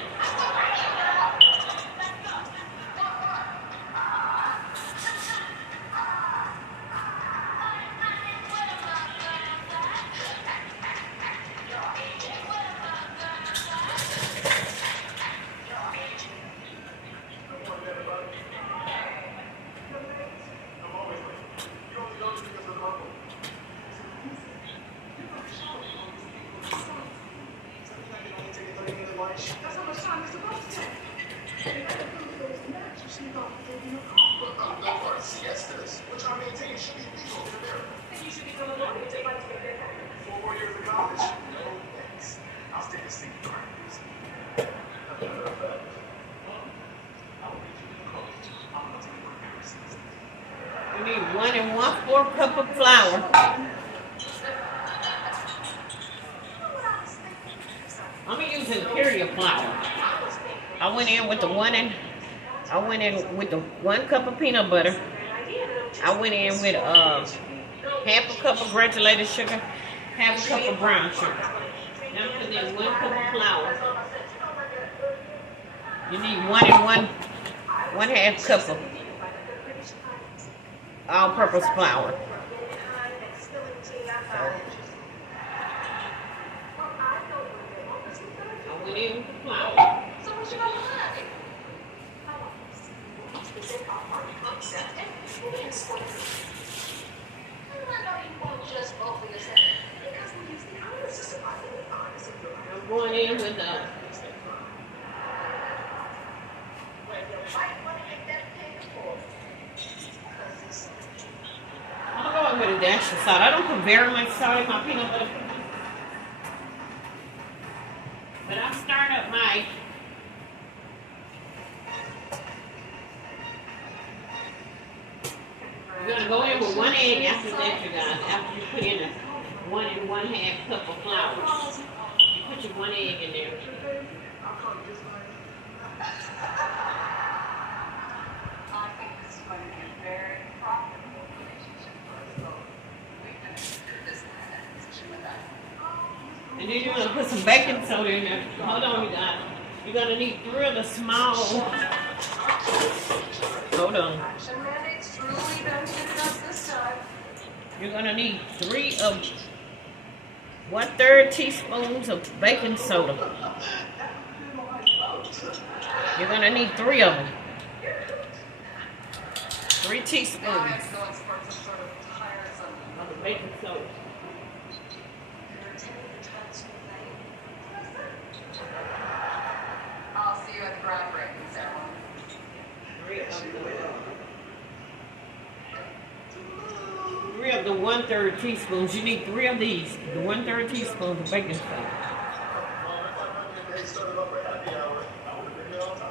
Go for siestas, which I maintain should be legal in America. And you should become a lawyer to fight to get that back. 4 more years of college? No thanks. I'll stay a single card music. As a matter of fact, I'll read you the code. I'm going to take one Harrison's. You need 1 1/4 cup of flour. I'm using Imperial flour. I went in with the 1 cup of peanut butter. I went in with half a cup of granulated sugar, half a cup of brown sugar. Now put in 1 cup of flour. You need 1 cup of all-purpose flour. I went in with the flour. So what you gonna like? Concept and sport. I know you won't just open your head. Because we use the honor system. I think the honor system. I'm going in with I'm going with a dash of salt. I don't put very much salt in my peanut butter cookies. But I'm starting up my you're gonna go in with 1 egg after that, you guys. After you put in a 1 1/2 cup of flour, you put your 1 egg in there. I think this is going to be a very profitable relationship for us both. We can do this position with that. And then you're gonna put some baking soda in there. Hold on, you guys. You're gonna need 3 of the small. Hold on. Action mandates truly benefited us this time. You're gonna need 3 of 1/3 teaspoons of baking soda. You're gonna need 3 of them. 3 teaspoons Now I have to go and spark some sort of tiresome. of the baking soda. You're attending the times of night. I'll see you at the groundbreaking ceremony. 3 of the 1/3 teaspoons. You need 3 of these. The 1/3 teaspoons of baking soda. They started up for happy hour. I would have been here all time.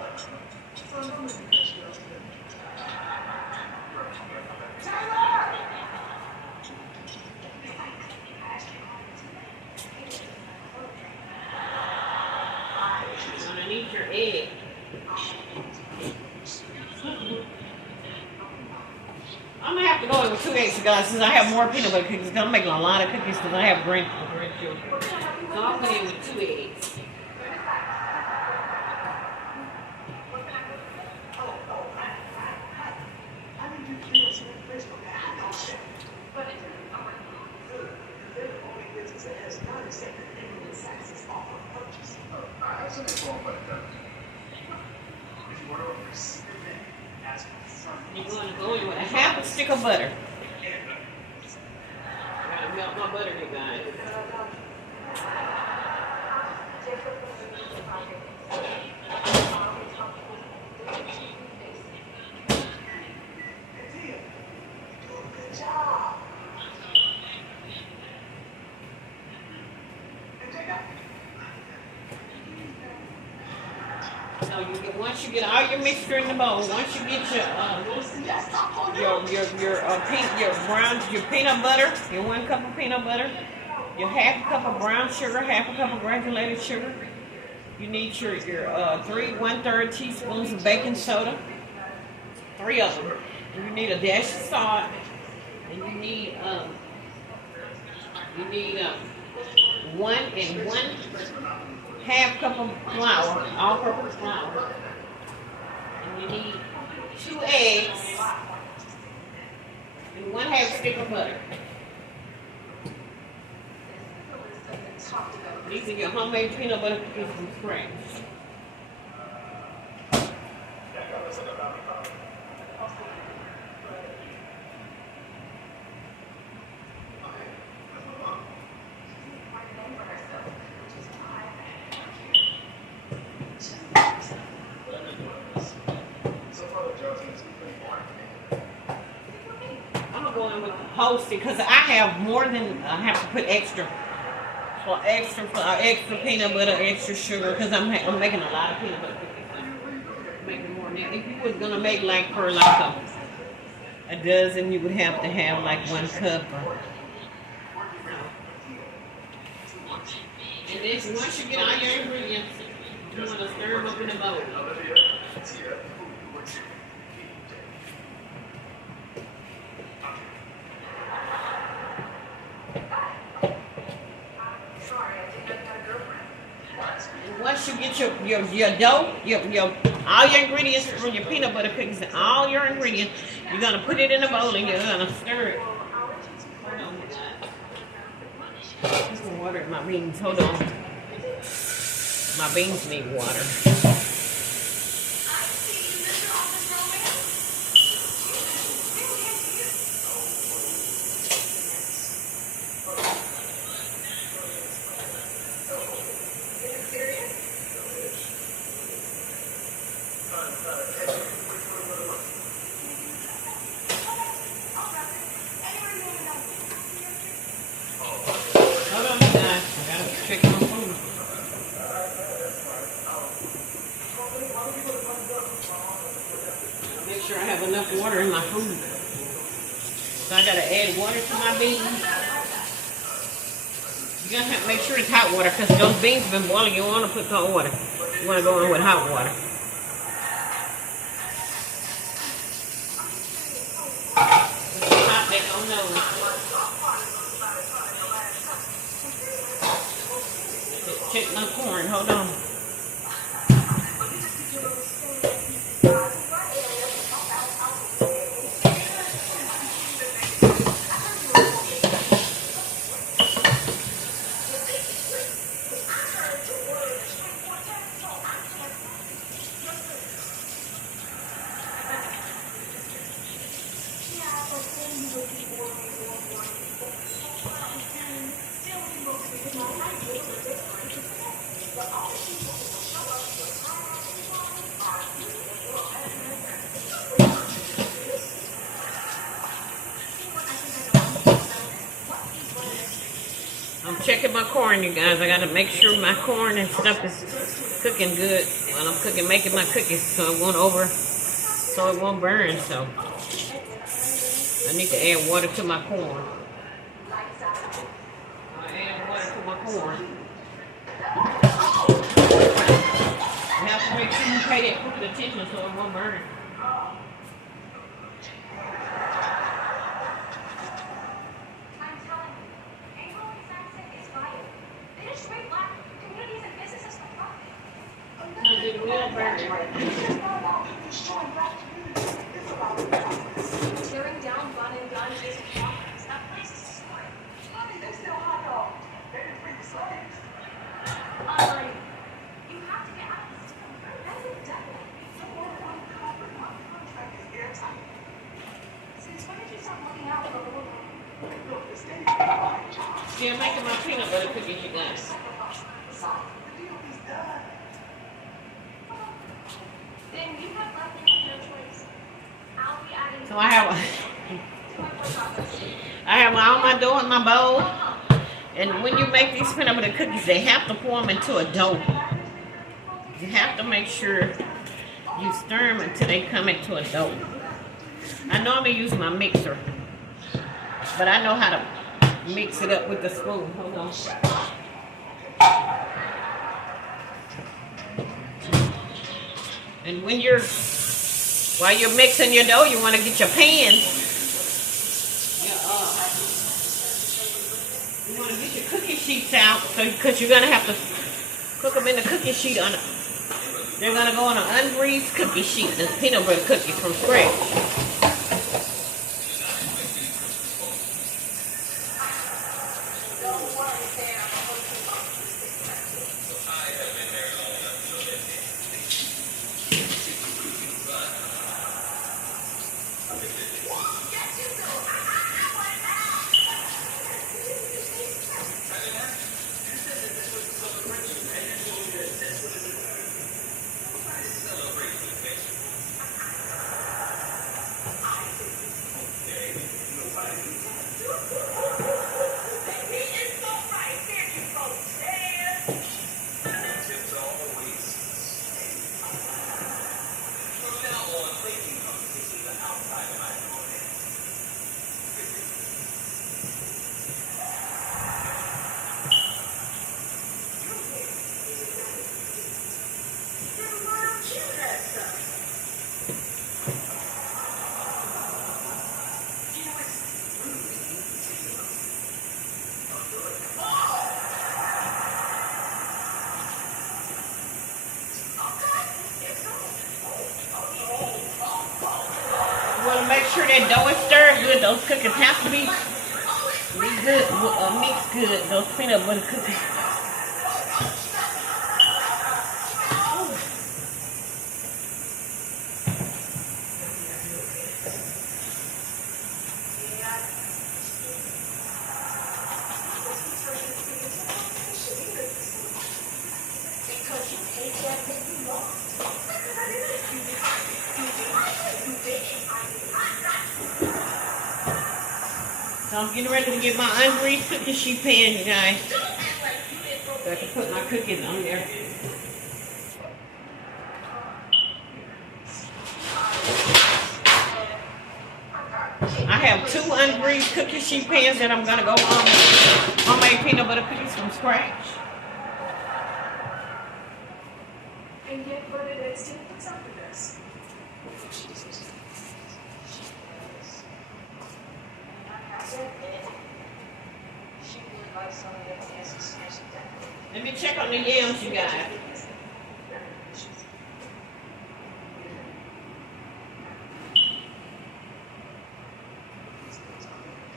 You're gonna need your egg. I'm gonna have to go in with 2 eggs, guys, since I have more peanut butter cookies. I'm making a lot of cookies because I have grandchildren. So I'll put in with 2 eggs. I need you to give us some information on that hot dog shack. But it didn't come with Good, because they're the only business that has not accepted England taxes off of purchase. I have something wrong with that. If you want to order a secret thing, ask me. You're gonna go in with a half a stick of butter. I gotta melt my butter, you guys. And Tia, you're doing a good job. And Jacob, So you get once you get all your mixture in the bowl, once you get your peanut butter, your 1 cup of peanut butter, your half a cup of brown sugar, half a cup of granulated sugar. You need your 3 1/3 teaspoons of baking soda, 3 of them. You need a dash of salt, and you need 1 1/2 cup of flour, all-purpose flour. And you need 2 eggs and 1/2 stick of butter. These are your homemade peanut butter cookies from scratch. host it because I have more than I have to put extra for extra peanut butter, extra sugar because I'm making a lot of peanut butter cookies. I'm making more now. If you was gonna make like for like a dozen, you would have to have like 1 cup. And then once you get all your ingredients, you want to stir them up in a bowl. Once you get your dough, your all your ingredients from your peanut butter cookies and all your ingredients, you're gonna put it in a bowl and you're gonna stir it. Hold on, guys. There's some water in my beans. Hold on. My beans need water. Hold on, guys. I gotta check my food. Make sure I have enough water in my food. So I gotta add water to my beans. You gotta have to make sure it's hot water because those beans have been boiling. You don't want to put cold water. You want to go in with hot water. If it's hot, they don't know. Check my corn. Hold on. I'm checking my corn, you guys. I gotta make sure my corn and stuff is cooking good while I'm cooking, making my cookies, so it won't burn. So I need to add water to my corn. I add water to my corn. You have to make sure you pay that cooking attention so it won't burn. It will burn. Tearing down Bun and Gun is progress. That place is historic. Honey, they still hot dog. They didn't free the slaves. You have to get out of this town. That's indefinite. My contract is airtight. Since when did you start looking out for the world? Look, the state is my job. Still making my peanut butter cookies, you guys. The deal is done. Then you have left me with no choice. I'll be adding. So I have all my dough in my bowl. And when you make these peanut butter cookies, they have to form into a dough. You have to make sure you stir them until they come into a dough. I normally use my mixer, but I know how to mix it up with the spoon. Hold on. And while you're mixing your dough, you want to get your pan. You want to get your cookie sheets out, because you're gonna have to cook them in the cookie sheet they're gonna go on an ungreased cookie sheet, the peanut butter cookies from scratch. want to make sure that dough is stirred good. Those cookies have to be good, mixed good. Those peanut butter cookies. So I'm getting ready to get my ungreased cookie sheet pan, you guys. So I can put my cookies on there. I have 2 ungreased cookie sheet pans that I'm gonna go on homemade peanut butter cookies from scratch. And yet, but it still puts up with this. She really likes some of the answers. Let me check on the yams, you guys.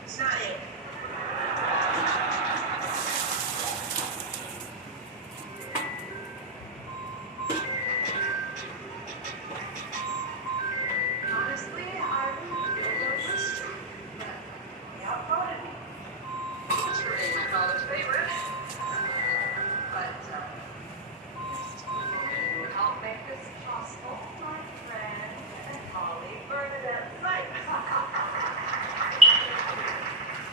It's not it. Honestly, I really feel no history. Yeah, I've got it. It's really my college favorite. But, I'll make this possible, my friend and colleague, Bernadette Sykes.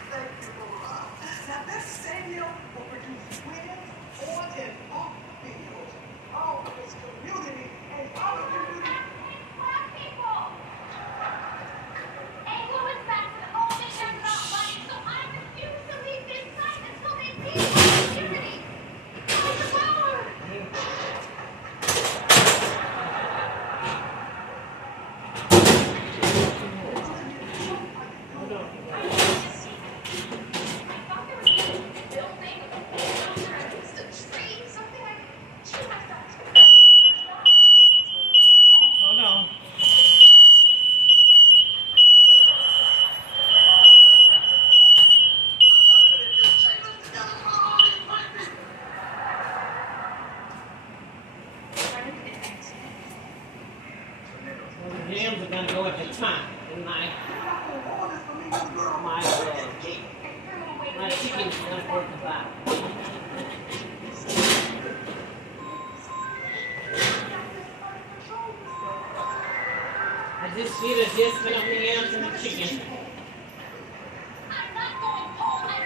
Thank you, Laura. Now, this stadium will produce winners on and off the field. All of this community and all of you. Black people! Anglo is back with all the they're not money, so I refuse to leave this site until they see opportunity. Fight the power! I thought there was a building, a tree, something I could chew myself to. Hold on. Well, the jams are gonna go at the top. And my chicken's gonna go at the bottom. I just did adjustment on the yams and the chicken. I'm not going home. I'm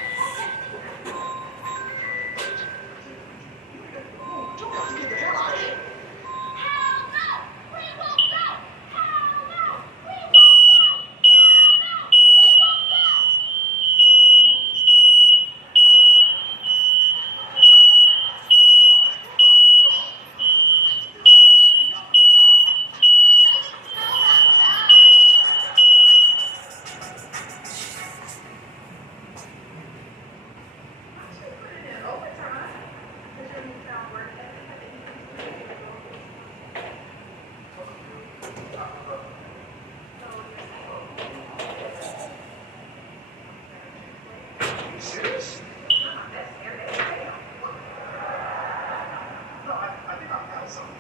Hell no! We won't go! Hell no! We won't go! Hell no! We won't go! Are you serious? No, I think I've got something.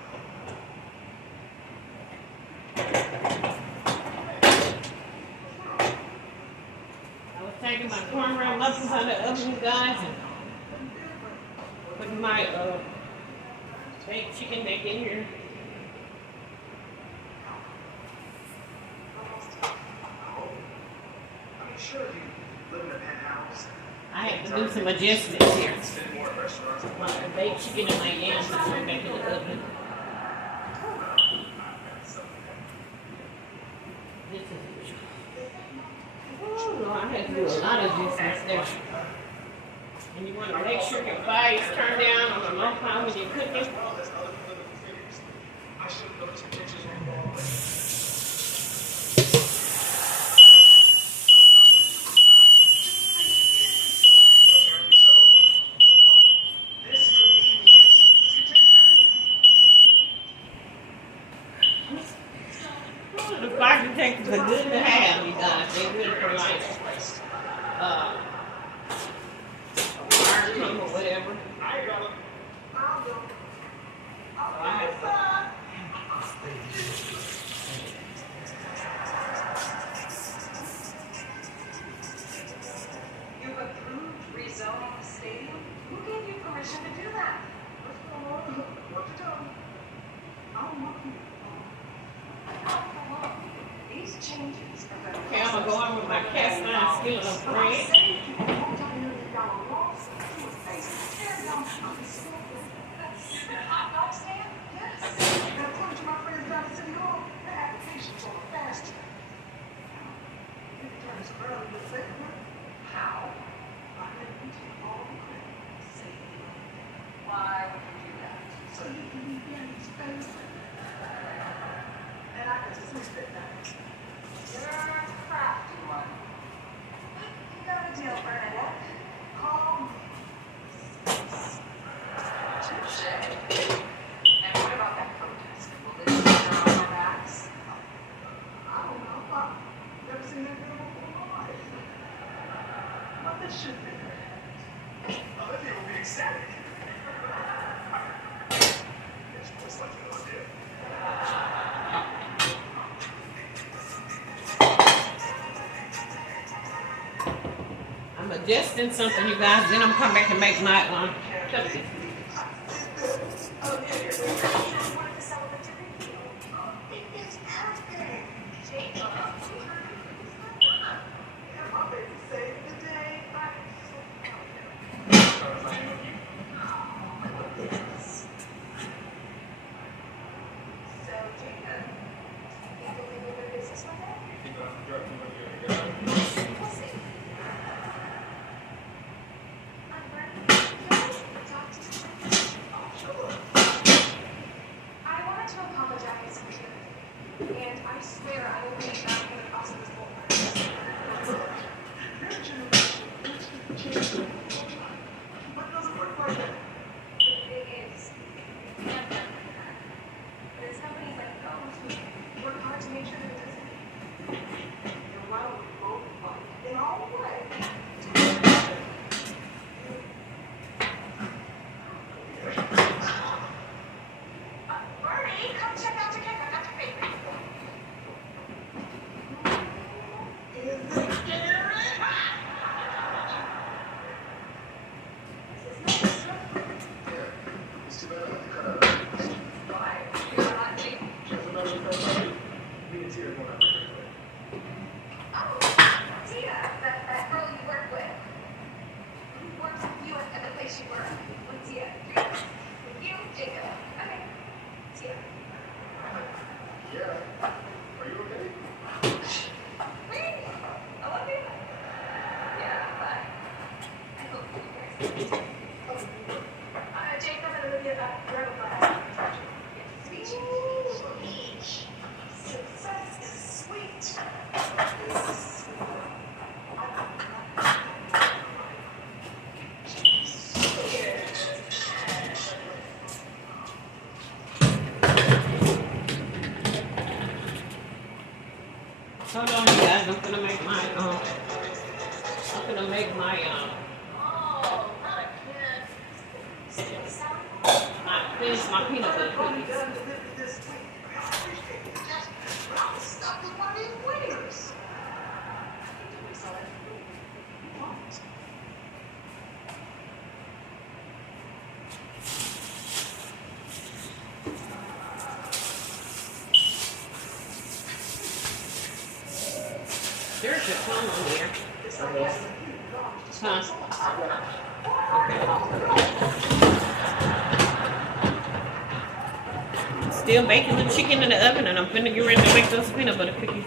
I was taking my cornmeal muffins out of the oven, you guys, and putting my baked chicken back in here. I mean, sure, if you live in a penthouse, I have to do some adjustments here. spend more at restaurants. My baked chicken and my yams are going back in the oven. This is oh no, I had to do a lot of adjustments there. And you want to make sure your fire is turned down on the low fire when you're cooking. I should have looked at pictures on the wall. The fire detectors are good to have, you guys. They're good for like fire come or whatever. So I have to. You've approved rezoning the stadium? Who gave you permission to do that? What you doing? I don't want you. Not for long. These changes are going to Okay, I'm gonna go on with my cast iron skillet of bread. Hot dog stand? Yes. And according to my friends down at City Hall, the application's on a fast track. It turns around in the favor. How? I let you take all the credit. Say it. Why would you do that? So you can be Danny's favorite. And I can switch that back. You're a crafty one. You got a deal, Bernadette. Call me. Touche. And what about that protest? Will this be on our backs? I don't know. I've never seen that girl before in my life. But this should be her. Olivia will be ecstatic. It's just like an idea. I'm adjusting something, you guys. Then I'm coming back and make my cupcakes. It's perfect. And my baby saved the day. I'm so proud of him. So, Jacob, think you'll be good business one day? We'll see. I'm Bernie. Can I talk to you? Sure. I wanted to apologize for Timothy, and I swear I will make that for the cost of this whole party. Your generation is the change. But it doesn't work like that. It is. And there's companies like those who work hard to make sure that it doesn't. And why don't we both fight in our way? Bernie, come check out your cake. I got your favorite. Is it scary? It's too bad I have to cut out. Why? You're not cheap. As a matter of fact, me and Tia are going out there. Oh, Tia, that girl you work with. Who works with you at the place you work? With Tia. With you, Jacob. Okay. Tia. Yeah. Are you okay? Really? I love you. Yeah, but I hope you guys. Jacob and Olivia, you're on the speech. Speech. Success is sweet. Hold on, you guys. I'm gonna make my Oh, not again. finish my peanut butter Only cookies. done delivered this week. I appreciate the gesture, but I'm stuck with one of these winners. What? There's a tongue on here. It's like having a few dollars to Huh. Still baking the chicken in the oven, and I'm finna get ready to make those peanut butter cookies.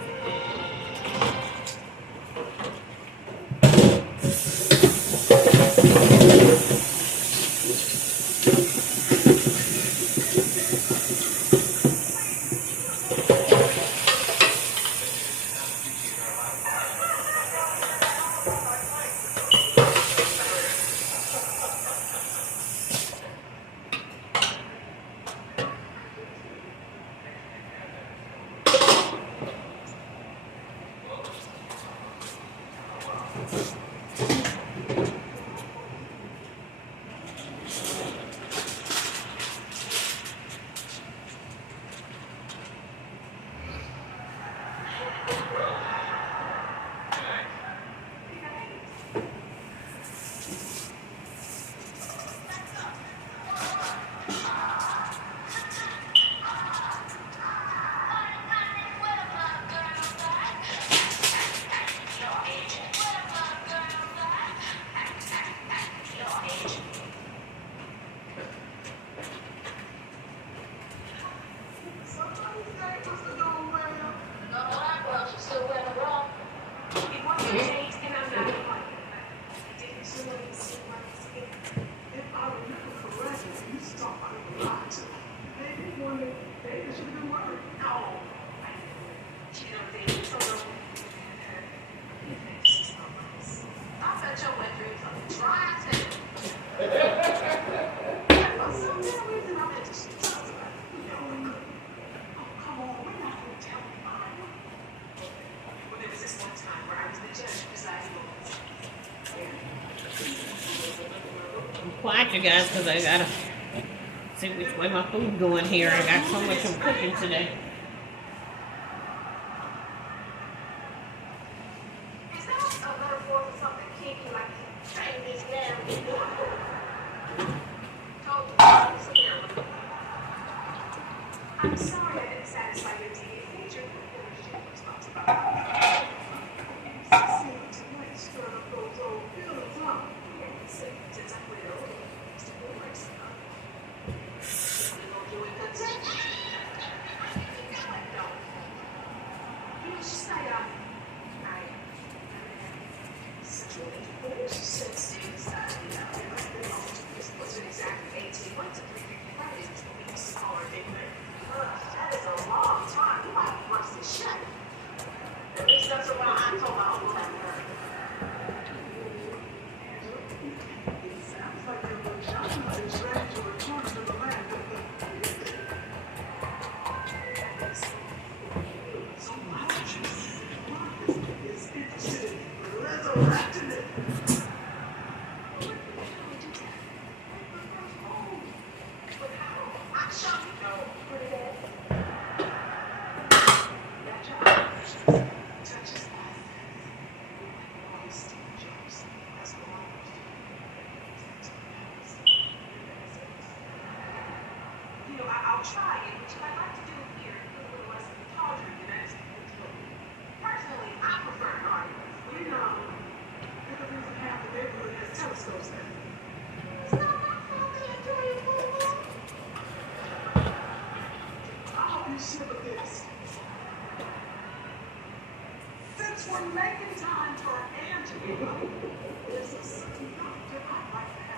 quiet, you guys, because I gotta see which way my food going here. I got so much I'm cooking today. Is that a metaphor for something kinky like saying this man I'm sorry I didn't satisfy your deep nature. Since I will, she's not sexual intercourse since it wasn't exactly 18 months of 355 days before we used to call her big man. That is a long time. You might want to shut. At least that's what I told my whole time. It sounds like your vagina is ready to return to the land of the... So much is interested in resurrecting it. I'm shocked. I'll try it, which I'd like to do it here, a little less tawdry than United States. Personally, I prefer arguments. You know, the reason half the neighborhood has telescopes now. It's not my fault they enjoy your food. I hope you snip at this. Since we're making time for Angela, there's a certain doctor I'd like to